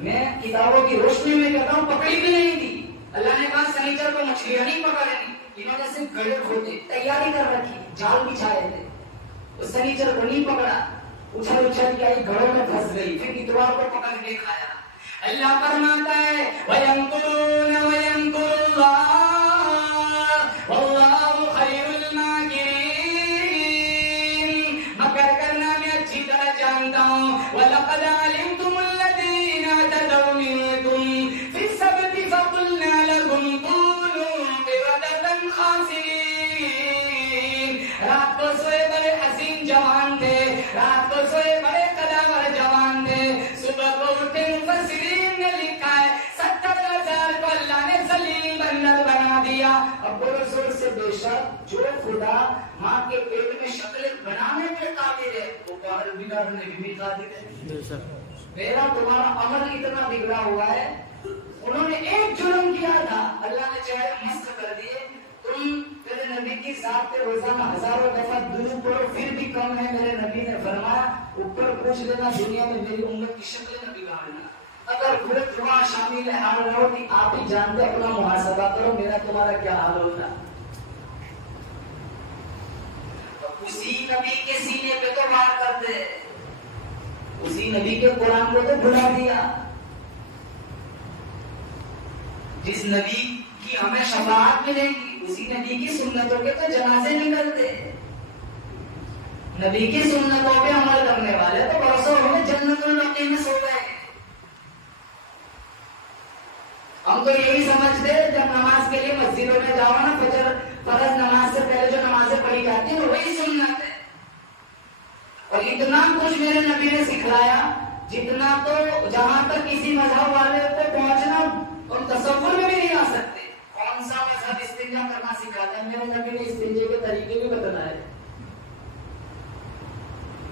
میں کتابوں کی روشنی میں کہتا ہوں پکڑی بھی نہیں تھی. اللہ نے کہا سنیچر کو مچھلیاں نہیں پکڑنی. انہوں نے صرف گڑے کھودے تیاری کر رکھی جال بچھائے تھے. وہ سنیچر کو نہیں پکڑا. اچھل اچھل کے آئی گھڑوں میں پھنس گئی. پھر اتوار کو پکڑ کے کھایا. اللہ فرماتا ہے وَيَمْكُرُونَ وَيَمْكُرُ اللَّهُ وَاللَّهُ خَيْرُ الْمَاكِرِينَ. مکر کرنا میں اچھی طرح جانتا ہوں. وَلَقَدْ عَلِمْتُمُ الَّذِينَ اعْتَدَوْا مِنكُمْ فِي السَّبْتِ فَقُلْنَا لَهُمْ كُونُوا قِرَدَةً خَاسِئِينَ. رات کو سوئے بڑے حسین جوان تھے. رات کو سوئے بڑے قداور جوان تھے. صبح کو اٹھے مفسرین نے لکھا ہے 70,000 کو اللہ نے ذلیل بندر بنا دیا. اب بولو زور سے بے شک جو خدا ماں کے پیٹ میں شکل بنانے پہ قادر ہے وہ باہر بگاڑنے کی بھی قادر ہے. میرا تمہارا عمل اتنا بگڑا ہوا ہے. انہوں نے ایک جرم کیا تھا اللہ نے چہرے مست کر دیے. تم میرے نبی کی ذات پہ روزانہ ہزاروں دفعہ درود پڑھو پھر بھی کم ہے. میرے نبی نے فرمایا اوپر پوچھ لینا دنیا میں میری امت کی شکل نہ بگاڑنا. اگر خود وہاں شامل حال نہ ہوتی آپ ہی جانتے اپنا محاسبہ کرو میرا تمہارا کیا حال ہوتا. اسی نبی کے سینے پہ تو وار کرتے اسی نبی کے قرآن کو تو بھلا دیا. جس نبی کی ہمیں شفاعت ملے گی اسی نبی کی سنتوں کے تو جنازے نکلتے. نبی کی سنتوں پہ عمل کرنے والے تو برسوں ہمیں جنت البقیع میں سو گئے. ہم تو یہی سمجھتے جب نماز کے لیے مسجدوں میں جاؤ نا فجر فرض نماز سے پہلے جو نمازیں پڑھی جاتی ہیں وہی سنت ہے. اور اتنا کچھ میرے نبی نے سکھلایا جتنا تو جہاں تک کسی مذہب والے کو پہنچنا اور تصور میں بھی نہیں آ سکتے. کون سا مذہب استنجا کرنا سکھاتا ہے؟ میرے نبی نے استنجے کے طریقے بھی بتلائے.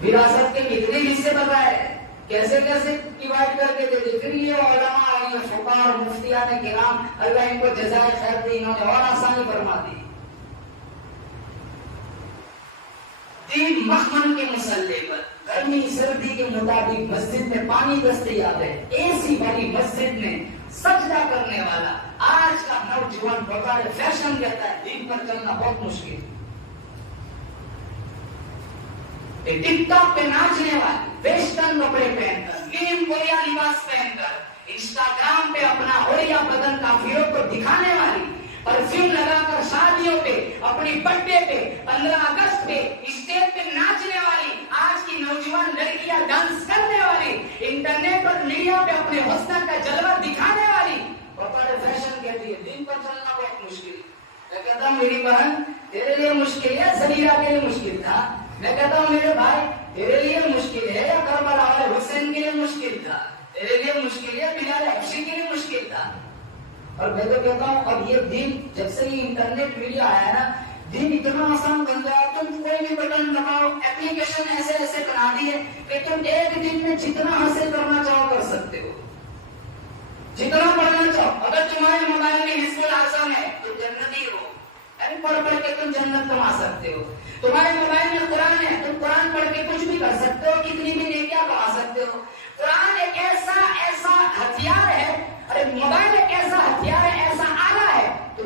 وراثت کے کتنے حصے بتائے کیسے کیسے ڈیوائڈ کر کے دے دی. پھر یہ علماء اور فقہاء اور مفتیان کرام اللہ ان کو جزائے خیر دی انہوں نے اور آسانی فرما دی. تین مخمن کے مسلح پر گرمی سردی کے مطابق مسجد میں پانی دستیاب ہے. ایسی والی مسجد میں سجدہ کرنے والا آج کا نوجوان بغیر فیشن کہتا ہے دین پر چلنا بہت مشکل. ٹک ٹاک پہ ناچنے والے ویسٹرن کپڑے پہن کر فلم کوریا لباس پہن کر انسٹاگرام پہ اپنا اوریا بدن کا فیرو کو دکھانے والی پرفیوم لگا کر شادیوں پہ اپنی برتھ ڈے پہ 15 اگست پہ اسٹیج پہ ناچنے والی آج کی نوجوان لڑکیاں ڈانس کرنے والی انٹرنیٹ پر میڈیا پہ اپنے حسن کا جلوہ دکھانے والی بغیر فیشن کہتی ہے دین پر چلنا بہت مشکل. میں کہتا ہوں میری بہن تیرے لیے مشکل ہے زلیرہ کے لیے مشکل تھا. میں کہتا ہوں میرے بھائی تیرے لیے مشکل ہے یا کربلا والے حسین کے لیے مشکل تھا. تیرے لیے مشکل ہے بلال حبشی کے لیے مشکل تھا. اور میں تو کہتا ہوں اب یہ دین جب سے یہ انٹرنیٹ میڈیا آیا ہے نا دین اتنا آسان بن گیا. تم کوئی بھی بٹن دباؤ اپلیکیشن ایسے ایسے بنا دی ہے کہ تم ایک دن میں جتنا حاصل کرنا چاہو کر سکتے ہو جتنا پڑھنا چاہو. اگر تمہارے موبائل میں حزب الاعظم ہے تو جنتی ہو. پڑھ پڑھ کے تم جنت کما سکتے ہو. تمہارے موبائل میں قرآن ہے تم قرآن پڑھ کے کچھ بھی کر سکتے ہو کتنی بھی نیکیاں کما سکتے ہو. قرآن ایک ایسا ہتھیار ہے. ارے موبائل ایک ایسا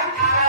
18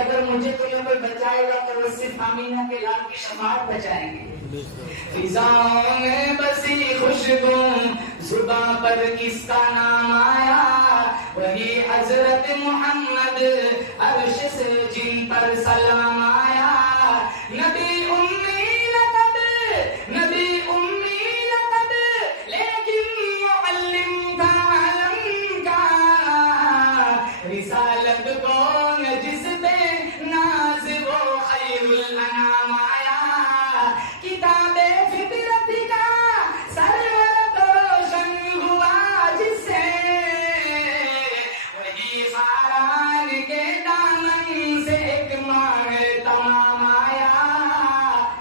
اگر مجھے تمہیں کوئی بچائے گا تو وہ صرف آمینہ کے لال کی شفاعت بچائیں گے. فضاؤں میں بسی خوشبو زباں پر کس کا نام آیا, وہی حضرت محمد عرش سے جن پر سلام آیا. نبی امی لقب, نبی امی لقب, لیکن معلم کا علم کا. رسالت کون جس پہ ناز وہ خیر الانام آیا. کتاب فطرت کا سرور روشن ہوا جس سے, وہی فاران کے دامن سے ایک ماہ تمام آیا.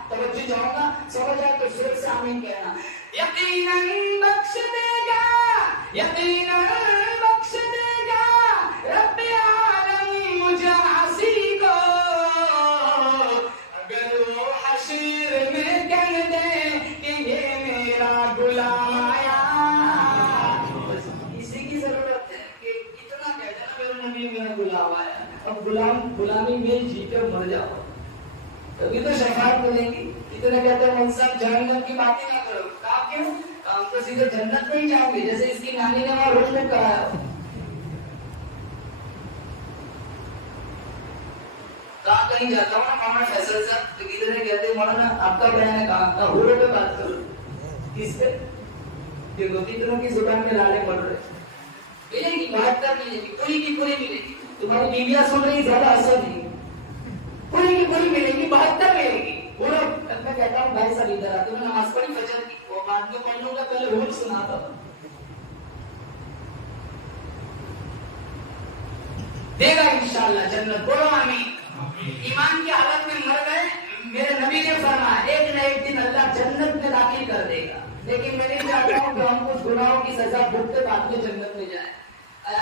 توجہ جاؤ گا, سمجھ آئے تو زور سے آمین کہنا. یقیناً بخش دے گا, یقیناً بخش دے گا رب عالم مجھ عاصی کو, اگر وہ حشر میں کہہ دے کہ یہ میرا غلام آیا. اسی کی ضرورت ہے کہ اتنا کہہ دینا میرا نبی میرا غلام آیا. اب غلامی میں جی کر مر جاؤ تبھی تو شفاعت ملے گی. اتنے کہتے ہیں من صاحب جہنم کی بات ہی نہ کرو. کام کیوں؟ کام تو سیدھے جنت میں ہی جاؤ گے, جیسے اس کی نانی نے وہاں روز میں کرایا. کہاں کہیں جاتا ہوں نا مولانا فیصل صاحب تو کدھر نے کہتے ہیں مولانا آپ کا بیان ہے کہاں حوروں پہ بات کرو. کس پہ؟ دیکھو کتنوں کی زبان میں لالے پڑ رہے. ملے گی 72 ملے گی, پوری کی پوری ملے گی. تمہاری بیویاں سن رہی زیادہ اثر نہیں, پوری کی پوری ملے گی, 72 ملے گی. میں کہتا ہوں بھائی صاحب ادھر آتے, میں نماز پڑھی فجر کی, وہ بعد میں پڑھ لوں گا, پہلے روز سناتا ہوں. دے گا انشاءاللہ جنت, بولو آمین. ایمان کی حالت میں مر گئے, میرے نبی نے فرمایا ایک نہ ایک دن اللہ جنت میں داخل کر دے گا. لیکن میں نہیں چاہتا ہوں کہ ہم کچھ گناہوں کی سزا بھگتے بعد میں جنت میں جائیں.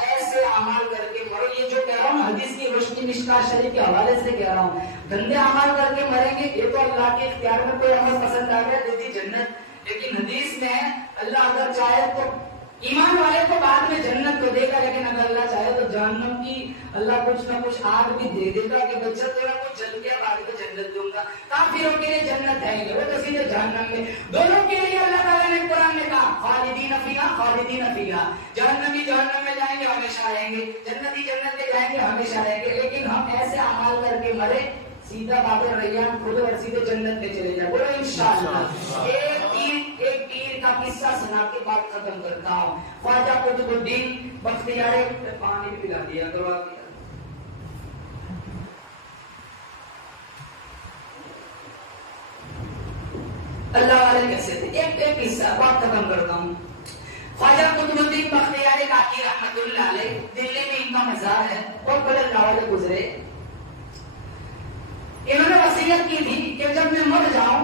ایسے اعمال کر کے مرو. یہ جو کہہ رہا ہوں حدیث کی روشنی مشکات شریف کے حوالے سے کہہ رہا ہوں. گندے اعمال کر کے مریں گے یہ تو اللہ کے اختیار میں, کوئی عمل پسند آ گیا دے دی جنت. لیکن حدیث میں ہے اللہ اگر چاہے تو ایمان والے کو بعد میں جنت کو دے گا, لیکن اگر اللہ چاہے تو جہنم کی اللہ کچھ نہ کچھ آگ بھی دے دے گا کہ بچہ تیرا کچھ جل گیا بعد میں جنت دوں گا. کافروں کے لیے جنت ہے وہ تو سیدھے جہنم میں. دونوں کے لیے اللہ تعالیٰ نے قرآن میں کہا خالدین فیہا خالدین فیہا. جہنمی جہنم میں جائیں گے ہمیشہ رہیں گے, جنتی جنت میں جائیں گے ہمیشہ رہیں گے. لیکن ہم ایسے اعمال کر کے مرے سیدھا باب ریان کھولے اور سیدھے جنت میں چلے جائیں. بولو انشاءاللہ. ایک تیر کا قصہ سنا کے بات ختم کرتا ہوں. خواجہ قطب الدین بختیار, پانی بھی پلا دیا کرو آپ. اللہ والے کیسے تھے, ایک قصہ بات ختم کرتا ہوں. خواجہ قطب الدین بختیار کاکی رحمت اللہ علیہ, دلی میں ان کا مزار ہے, بہت بڑے اللہ والے گزرے. انہوں نے وصیت کی تھی کہ جب میں مر جاؤں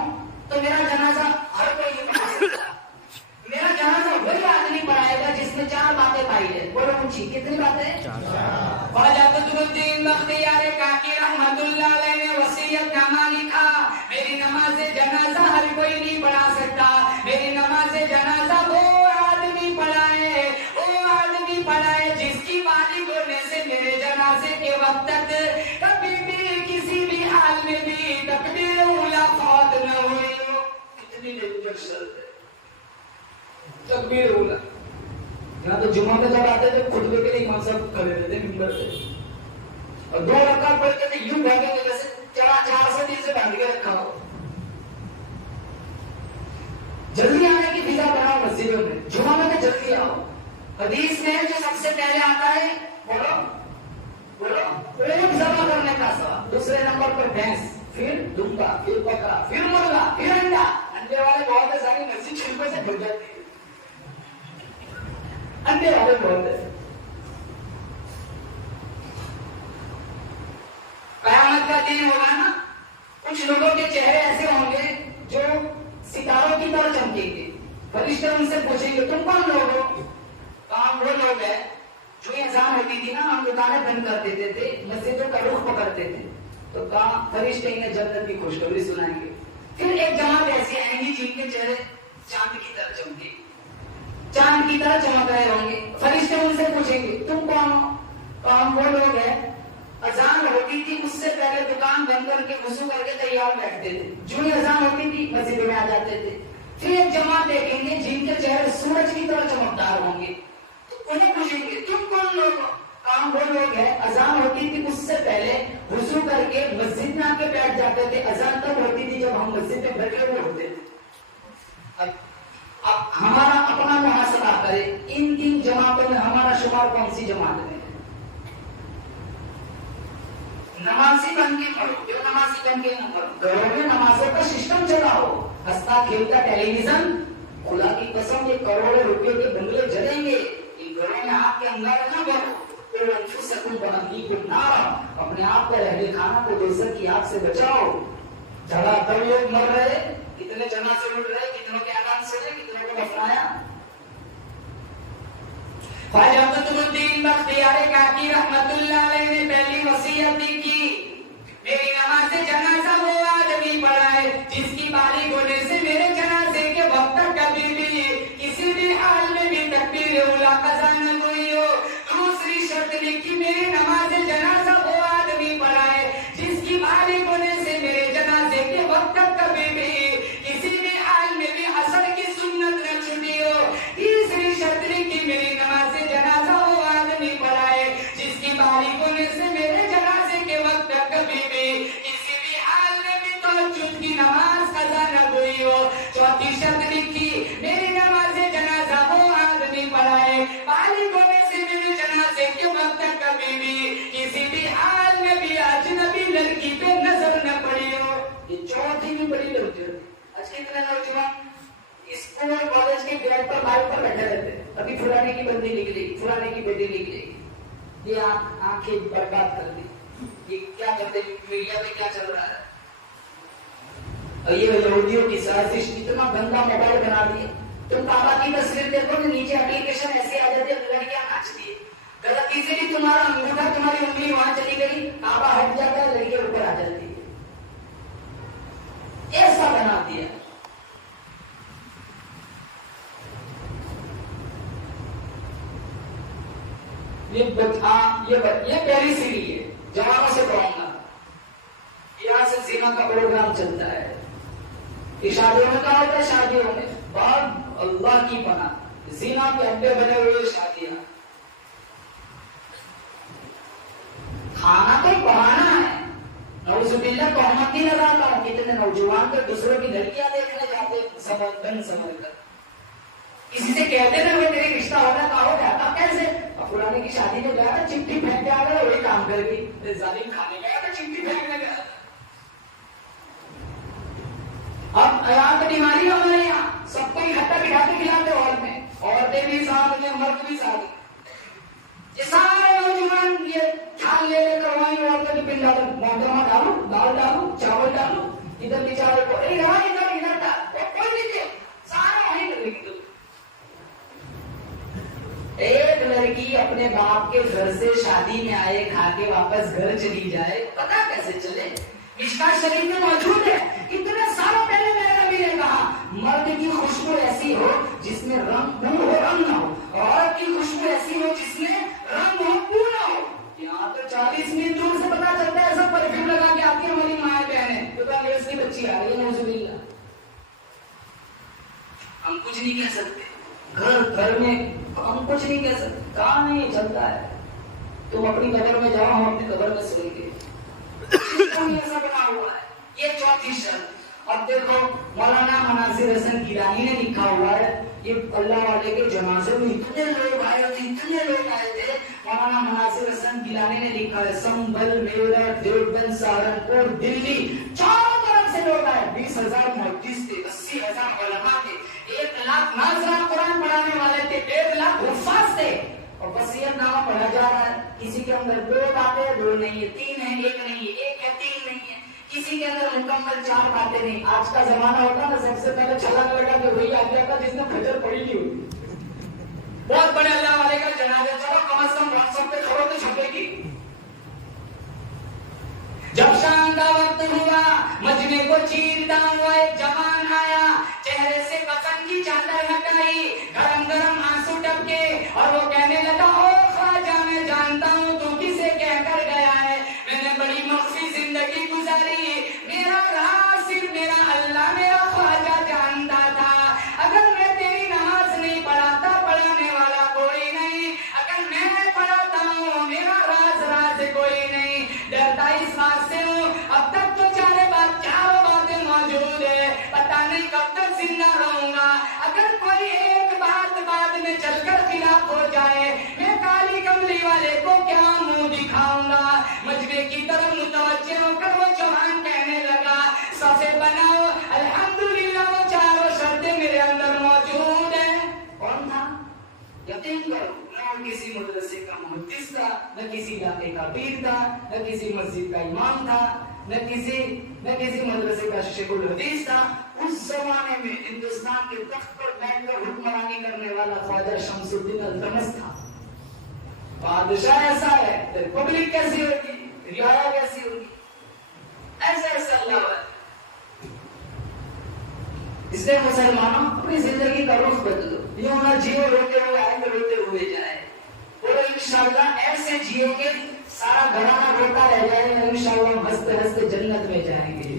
تو میرا جنازہ ہر کوئی نہیں پڑھا سکتا. میرا جنازہ وہی آدمی پڑھائے گا جس میں 4 باتیں پائی ہے. بولو پوچھی کتنی باتیں؟ خواجہ قطب الدین بختیار کاکی رحمت اللہ علیہ نے وصیت نامہ لکھا, میری نماز جنازہ ہر کوئی نہیں پڑھا سکتا. میری نماز جنازہ وہ آدمی پڑھائے, وہ آدمی پڑھائے جس کی بالغ ہونے سے میرے جنازے کے وقت تک کبھی بھی کسی بھی حال میں بھی تکبیر اولا فوت نہ ہوئی ہو. کتنی ڈینجر شرط ہے تکبیر اولا. یہاں تو جمعہ میں جب آتے تھے خطبے کے لیے امام صاحب کھڑے رہتے ممبر پہ اور 2 رکعت پڑھتے تھے, یوں بھاگے تھے جیسے 4 سے باندھ کے رکھا ہو. جلدی آنے کی فضا بناؤ مسجدوں میں, جمعہ میں تو جلدی آؤ. حدیث میں جو سب سے پہلے آتا ہے بولو اونٹ ذبح کرنے کا ثواب, دوسرے نمبر پر بھینس, پھر دمبا, پھر بکرا, پھر مرغا, پھر انڈا. انڈے والے بہت ہے, ساری مسجد چھلکوں سے بھر جاتی ہے. انڈے والے بہت ہے. قیامت کا دن ہوگا نا, کچھ لوگوں کے چہرے ایسے ہوں گے جو ستاروں کی طرح چمکیں گے. فرشتے ان سے پوچھیں گے تم کون لوگ ہو؟ کہاں وہ لوگ ہیں جو اذان ہوتی تھی نا ہم دکانیں بند کر دیتے تھے, مسجدوں کا رخ پکڑتے تھے. تو کہاں فرشتے انہیں جنت کی خوشخبری سنائیں گے. پھر ایک جماعت ایسی آئیں گی جن کے چہرے چاند کی طرح چمکیں گے, چاند کی طرح چمک رہے ہوں گے. فرشتے ان سے پوچھیں گے تم کون ہو؟ تو ہم وہ لوگ ہیں اذان ہوتی تھی اس سے اذان بند کر کے وضو کر کے تیار بیٹھتے تھے. جو ہی اذان ہوتی تھی مسجد میں آ جاتے تھے. پھر ایک جماعت دیکھیں گے جن کے چہرے سورج کی طرح چمکدار ہوں گے, تو انہیں پوچھیں گے تم کون لوگ ہو؟ کام وہ لوگ ہیں اذان ہوتی تھی اس سے پہلے وضو کر کے مسجد میں آ کے بیٹھ جاتے تھے. اذان تب ہوتی تھی جب ہم مسجد میں بیٹھے ہوئے ہوتے تھے. اب ہمارا اپنا محاسبہ کرے, ان تین جماعتوں میں ہمارا شمار کون سی جماعت میں؟ نمازی بن کے پڑھو, جو نمازی بن کے نہ پڑھو. گھروں میں نمازوں کا سسٹم چلا ہو, ہنستا کھیلتا ٹیلی ویژن, خدا کی قسم یہ کروڑوں روپے کے بنگلے جلیں گے, ان گھروں میں آپ کے اندر نہ بھرو. اپنے آپ کو رہنے کھانا کو دوزخ کی آگ سے بچاؤ. جگہ تب لوگ مر رہے, کتنے جنازے اٹھ رہے, کتنوں کے اعلان سنے, کتنوں کو دفنایا. خواجہ قطب الدین بختیار کاکی رحمت اللہ علیہ نے پہلی وصیت کی, میری نماز جنازہ وہ آدمی پڑھائے جس کی بالغ ہونے سے میرے جنازے کے وقت تک کبھی بھی کسی بھی حال میں بھی تکبیر اولیٰ قضا نہ ہوئی ہو. دوسری شرط لکھی, میری نماز جنازہ وہ آدمی پڑھائے جس کی بالغ ہونے سے میرے جنازے کے وقت تک کبھی بھی کسی بھی حال میں بھی عصر کی سنت نہ چھوٹی ہو. تیسری شرط لکھی, میری نماز جنازہ وہ آدمی پڑھائے جس کی بالغ ہونے سے میرے جنازے کے وقت تک کبھی بھی کسی بھی حال میں بھی تہجد کی نماز قضا نہ ہوئی ہو. چوتھی شرط لکھی, میری نماز جنازہ وہ آدمی پڑھائے بالغ ہونے سے میرے جنازے کے وقت تک کبھی بھی کسی بھی حال میں بھی اجنبی لڑکی پہ نظر نہ پڑی ہو. یہ چوتھی بھی بڑی لڑکی ہوتی. آج کتنے نوجوان اسکول اور کالج کے گیٹ پر بائک پر بیٹھے رہتے ہیں, ابھی فلانے کی بندی نکلے گی, فلانے کی بیٹی نکلے گی. یہ آنکھیں برباد کر دی. یہ کیا کرتے ہیں, میڈیا میں کیا چل رہا ہے. اور یہ یہودیوں کی سازش, اتنا گندا موبائل بنا دیا. تم کعبہ کی تصویر دیکھو تو نیچے اپلیکیشن ایسی آ جاتی ہے, لڑکیاں ناچتی ہے. غلطی سے بھی تمہارا انگوٹھا, تمہاری انگلی وہاں چلی گئی, کعبہ ہٹ جاتا ہے, لڑکیاں اوپر آ جاتی ہے. ایسا بنا دیا. یہ پہلی سیڑھی ہے, جوانوں سے پڑھوں گا. یہاں سے زنا کا پروگرام چلتا ہے. شادیوں میں کہا ہوتا ہے, شادیوں میں بعد اللہ کی پناہ زنا کے اڈے بنے ہوئے شادیاں. کھانا تو بہانا ہے. نعوذ باللہ تہمت نہیں لگاتا ہوں, کتنے نوجوان تو دوسروں کی لڑکیاں دیکھنے جاتے بن سمجھ کر. کسی سے کہتے نا وہ تیری رشتہ ہونا کہا ہو جاتا کیسے, فلانے کی شادی میں گیا تھا, چٹھی پھینک کے آ گیا, وہی کام کر گئی. ظالم کھانے گیا تھا, چٹھی پھینکنے گیا. اب یہاں پہ بیماری ہمارے یہاں سب کو اکٹھا بٹھا کے کھلاتے ہال میں, عورتیں بھی ساتھ میں, مرد بھی ساتھ. یہ سارے نوجوان یہ کھال لے لے کر وہیں عورتوں کی پنڈا محکمہ ڈالو, دال ڈالو, چاول ڈالو, ادھر بیچارے کو ادھر کوئی نہیں دے, سارے وہیں کر لیں. ایک لڑکی اپنے باپ کے گھر سے شادی میں آئے, کھا کے واپس گھر چلی جائے, پتا کیسے چلے؟ مشکات شریف میں موجود ہے. اتنے سالوں پہلے میں نے بھی کہا, مرد کی خوشبو ایسی ہو جس میں رنگ ہو رنگ نہ ہو, عورت کی خوشبو ایسی ہو جس میں رنگ ہو بو نہ ہو. یہاں تو 40 میل دور سے پتا چلتا ہے, سب پرفیوم لگا کے آتی ہے ہماری مائیں بہنیں, تو میرے اس کی بچی آ رہی ہے. نعوذ باللہ. ہم کچھ نہیں کہہ سکتے, گھر میں ہم کچھ نہیں کہہ سکتے, کہاں نہیں چلتا ہے. تم اپنی قبر میں جاؤ, ہم اپنی قبر میں سوئیں گے. ایسا بنا ہوا ہے. یہ چوتھی شرط. اب دیکھو مولانا مناظر حسن گیلانی نے لکھا ہوا ہے, یہ اللہ والے کے جنازے میں اتنے لوگ آئے تھے, اتنے لوگ آئے تھے. مولانا مناظر حسن گیلانی نے لکھا ہے, سنبھل, میرٹھ, دیوبند, سہارنپور, دلی, چاروں طرف سے لوگ آئے. 20,000 محدث تھے, 80,000 علماء تھے, 1 لاکھ ناظران قرآن پڑھانے والے تھے, 1.5 لاکھ حفاظ تھے. اور وصیت نامہ پڑھا جا رہا ہے. کسی کے اندر 2 باتیں, 2 نہیں ہے, 3 ہے, 1 نہیں ہے, 1 ہے, 3 نہیں ہے. کسی کے اندر مکمل 4 باتیں نہیں. آج کا زمانہ ہوتا نا, سب سے پہلے چھلانگ لگا کے وہی آ گیا تھا جس نے فجر پڑھی نہیں ہوتی. بہت بڑے اللہ والے کا جنازہ, چلو کم از کم WhatsApp پہ چھوڑو تو چھپے گی. جب شام کا وقت ہوا, مجمع کو چیرتا ہوا ایک جوان آیا, چہرے سے پسند کی چادر ہٹائی, گرم گرم آنسو ٹپکے, اور وہ کہنے لگا, او خواجہ میں جانتا ہوں تو کسے کہہ کر گیا ہے, میں نے بڑی مخفی زندگی گزاری ہو جائے میں کالی کملی والے کو کیا منہ دکھاؤں گا. مجمع کی طرف متوجہ ہو کر وہ جوان کہنے لگا صفے بناؤ الحمدللہ وہ چاروں شرطیں میرے اندر موجود ہیں. کون تھا؟ یقین کرو نہ کسی مدرسے کا محدث تھا نہ کسی علاقے کا پیر تھا نہ کسی مسجد کا امام تھا نہ کسی مدرسے کا شیخ الحدیث تھا. اس زمانے میں ہندوستان کے تخت پر بیٹھ کر حکمرانی کرنے والا خواجہ شمس الدین التمش تھا. بادشاہ ایسا ہے پبلک کیسی ہوگی رعایا کیسی ہوگی ایسا اللہ ہے. اس لیے مسلمانوں اپنی زندگی کا رخ بدلو. یوں نہ جیو روتے ہوئے آئے تو روتے ہوئے جائے. اور انشاءاللہ ایسے جیو کے سارا گھرانہ روتا رہ جائے. انشاءاللہ ہنستے ہنستے جنت میں جائیں گے.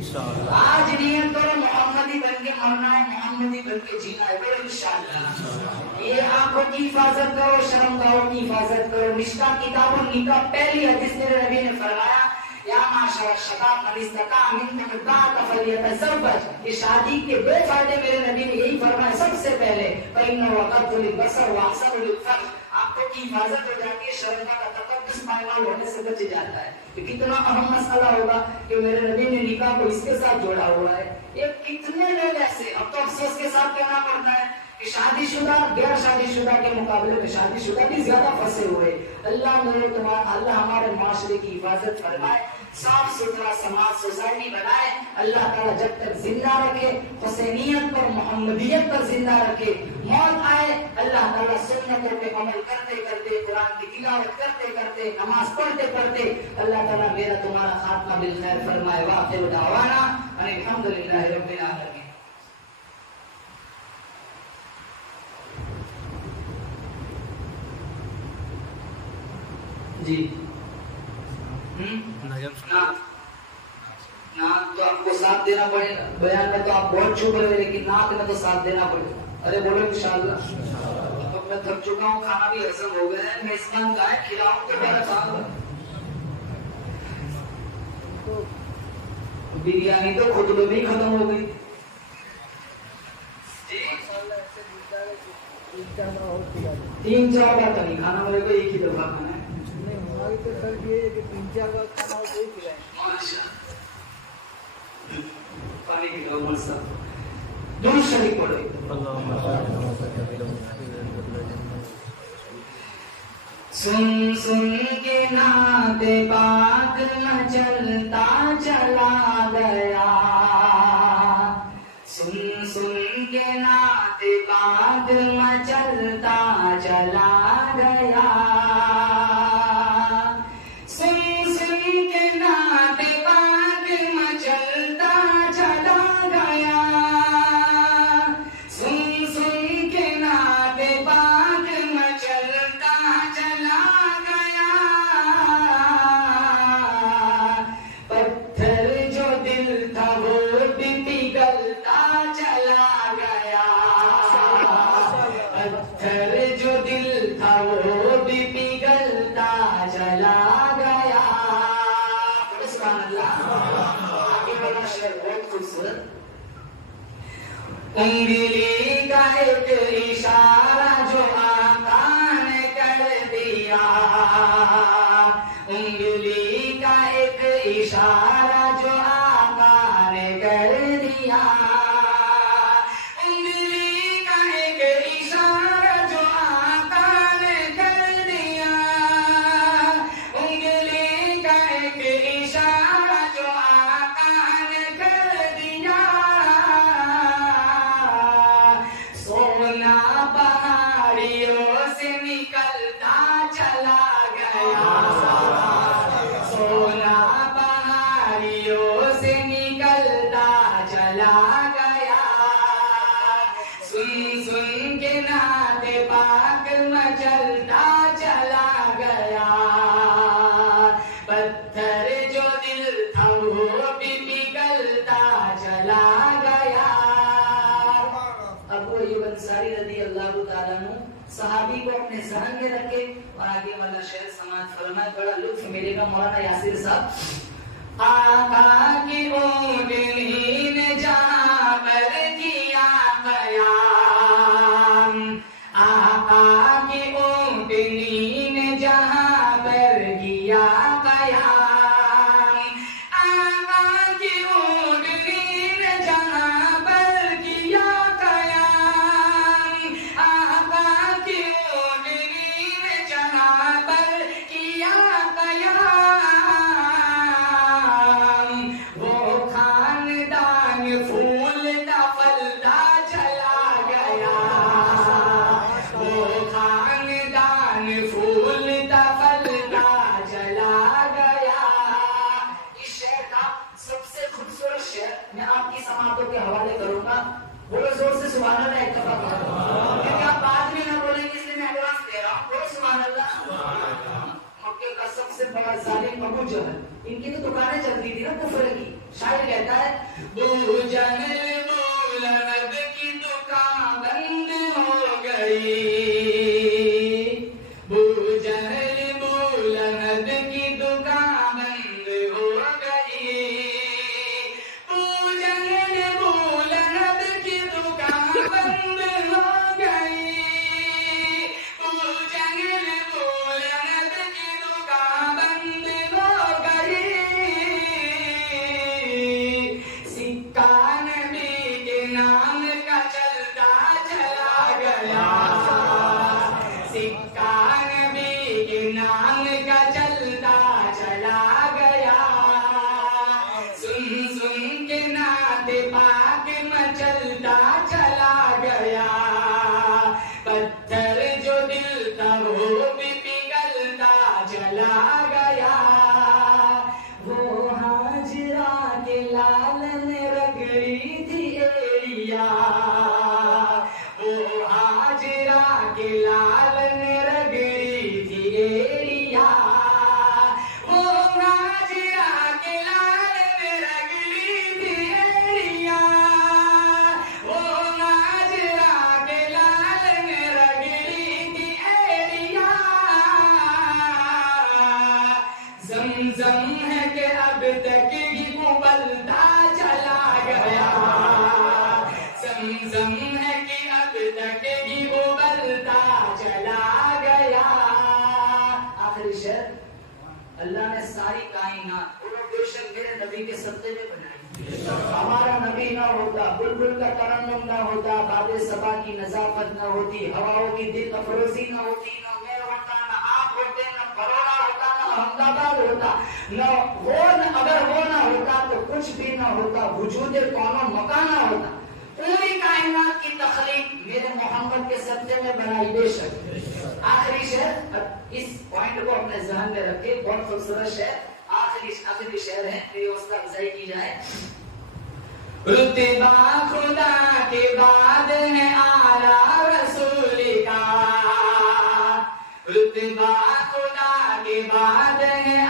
آج نیت کرو محمدی بن کے مرنا ہے محمدی بن کے جینا ہے. بولو انشاءاللہ. یہ آنکھوں کی حفاظت کرو شرمگاہوں کی حفاظت کرو. نشکا کتاب و نکاح پہلی حدیث میرے نبی نے فرمایا یا معاشر الشباب من استطاع منکم الباءۃ فلیتزوج. یہ شادی کے دو فائدے میرے نبی نے یہی فرمایا سب سے پہلے فإنه أغض للبصر وأحسن للفرج. آنکھوں کی حفاظت ہو جاتی ہے شرمگاہ کا تقدس پائمال ہونے سے بچ جاتا ہے. یہ کتنا اہم مسئلہ ہوگا کہ میرے نبی نے نکاح کو اس کے ساتھ جوڑا ہوا ہے. یہ کتنے لوگ ایسے اب تو افسوس کے ساتھ کہنا پڑتا ہے کہ شادی شدہ غیر شادی شدہ کے مقابلے میں شادی شدہ بھی زیادہ پھنسے ہوئے. اللہ ہمارے معاشرے کی حفاظت فرمائے صاف ستھرا سماج سوسائٹی بنائے. اللہ تعالیٰ جب تک زندہ رکھے حسینیت پر محمدیت پر زندہ رکھے. موت آئے اللہ تعالیٰ سنتوں پہ عمل کرتے کرتے قرآن کی تلاوت کرتے کرتے نماز پڑھتے پڑھتے اللہ تعالیٰ میرا تمہارا خاتمہ بالخیر فرمائے. وآخر دعوانا ان الحمدللہ رب العالمین. جی ناک تو آپ کو ساتھ دینا پڑے گا. بیان میں تو آپ بہت چھپ رہے لیکن ناک میں تو ساتھ دینا پڑے گا. ارے بولو انشاءاللہ. اب میں تھک چکا ہوں کھانا بھی ہضم ہو گیا ہے. میزبان کا ہے کھلاؤں تو میرا کام ہے. بریانی تو خود میں بھی ختم ہو گئی. تین چار بار تو نہیں کھانا میرے کو ایک ہی دفعہ کھانا ہے. پانی کی لوگ دور شریف پڑھے. سن سن کے نعت پاک مچلتا چلا گیا. سن سن کے نعت پاک مچلتا چلا گیا. انگلی کا ایک اشارہ جو آقا نے کر دیا. انگلی کا ایک اشارہ جو آقا نے کر دیا. انگلی کا ایک اشارہ جو آقا نے کر دیا. انگلی کا ایک اشارہ جو آقا نے کر دیا. سونا پہاڑیوں سے نکلتا چلا گیا. سونا پہاڑیوں سے نکلتا چلا گیا. سن سن کے نعت پاک مچلتا چلا گیا. پتھر جو دل تھا وہ بھی پگھلتا چلا گیا. ابو ایوب انصاری رضی اللہ تعالیٰ عنہ صحابی کو اپنے ذہن میں رکھے اور آگے والا شعر سماعت فرمائے. بڑا لطف ملے گا مولانا یاسر صاحب. آقا کی اونگلی نے جہاں پر کیا قیام. آقا کی جہل، ان کی تو دکانیں چلتی تھی نا کفر کی. شاعر کہتا ہے ابو جہل ابو لہب کی دکان بند ہو گئی، ابو جہل ابو لہب کی دکان بند ہو گئی، ابو جہل ابو لہب کی دکان بند ہو گئی، ابو جہل ابو لہب کی دکان بند ہو گئی. سکہ نبی کے نام کا چلتا چلا گیا، سکہ نبی کے نام کا چلتا چلا گیا، سن سن کے نعت پاک مچلتا چلا گیا، پتھر جو دل تھا وہ بھی پگھلتا چلا گیا. وہ ہاجرہ کے لال نے رگڑی تھی ایڑیا، وہ ہاجرہ کے لال نے رگڑی تھی ایڑیا، وہ ہاجرہ کے لال نے رگڑی تھی ایڑیا، وہ ہاجرہ کے لال نے رگڑی تھی ایڑیا. زمزم ہے کہ اب تک ہی ابلتا چلا گیا، زمزم ہے کہ اب تک ہی ابلتا چلا گیا. آخری شعر. اللہ نے ساری کائنات بے شک میرے نبی کے صدقے میں بنائی. ہمارا نبی نہ ہوتا، بلبل کا ترنم نہ ہوتا، باد صبا کی نظافت نہ ہوتی، ہواؤں کی دل افروزی نہ ہوتی، نہ میر ہوتا، نہ آپ ہوتے، نہ بروڑا ہوتا، نہ احمدآباد ہوتا، نہ اگر وہ نہ ہوتا تو کچھ بھی نہ ہوتا، وجود کون و مکان نہ ہوتا. پوری کائنات کی تخلیق میرے محمد کے صدقے میں بنائی. بے شک. آخری شعر، اس پوائنٹ کو اپنے ذہن میں رکھے، بہت خوبصورت شعر. آخری شعر ہے، میری وسط افزائی کی جائے. رتبہ خدا کے بعد ہے اعلیٰ رسول کا، رتبہ خدا کے بعد ہے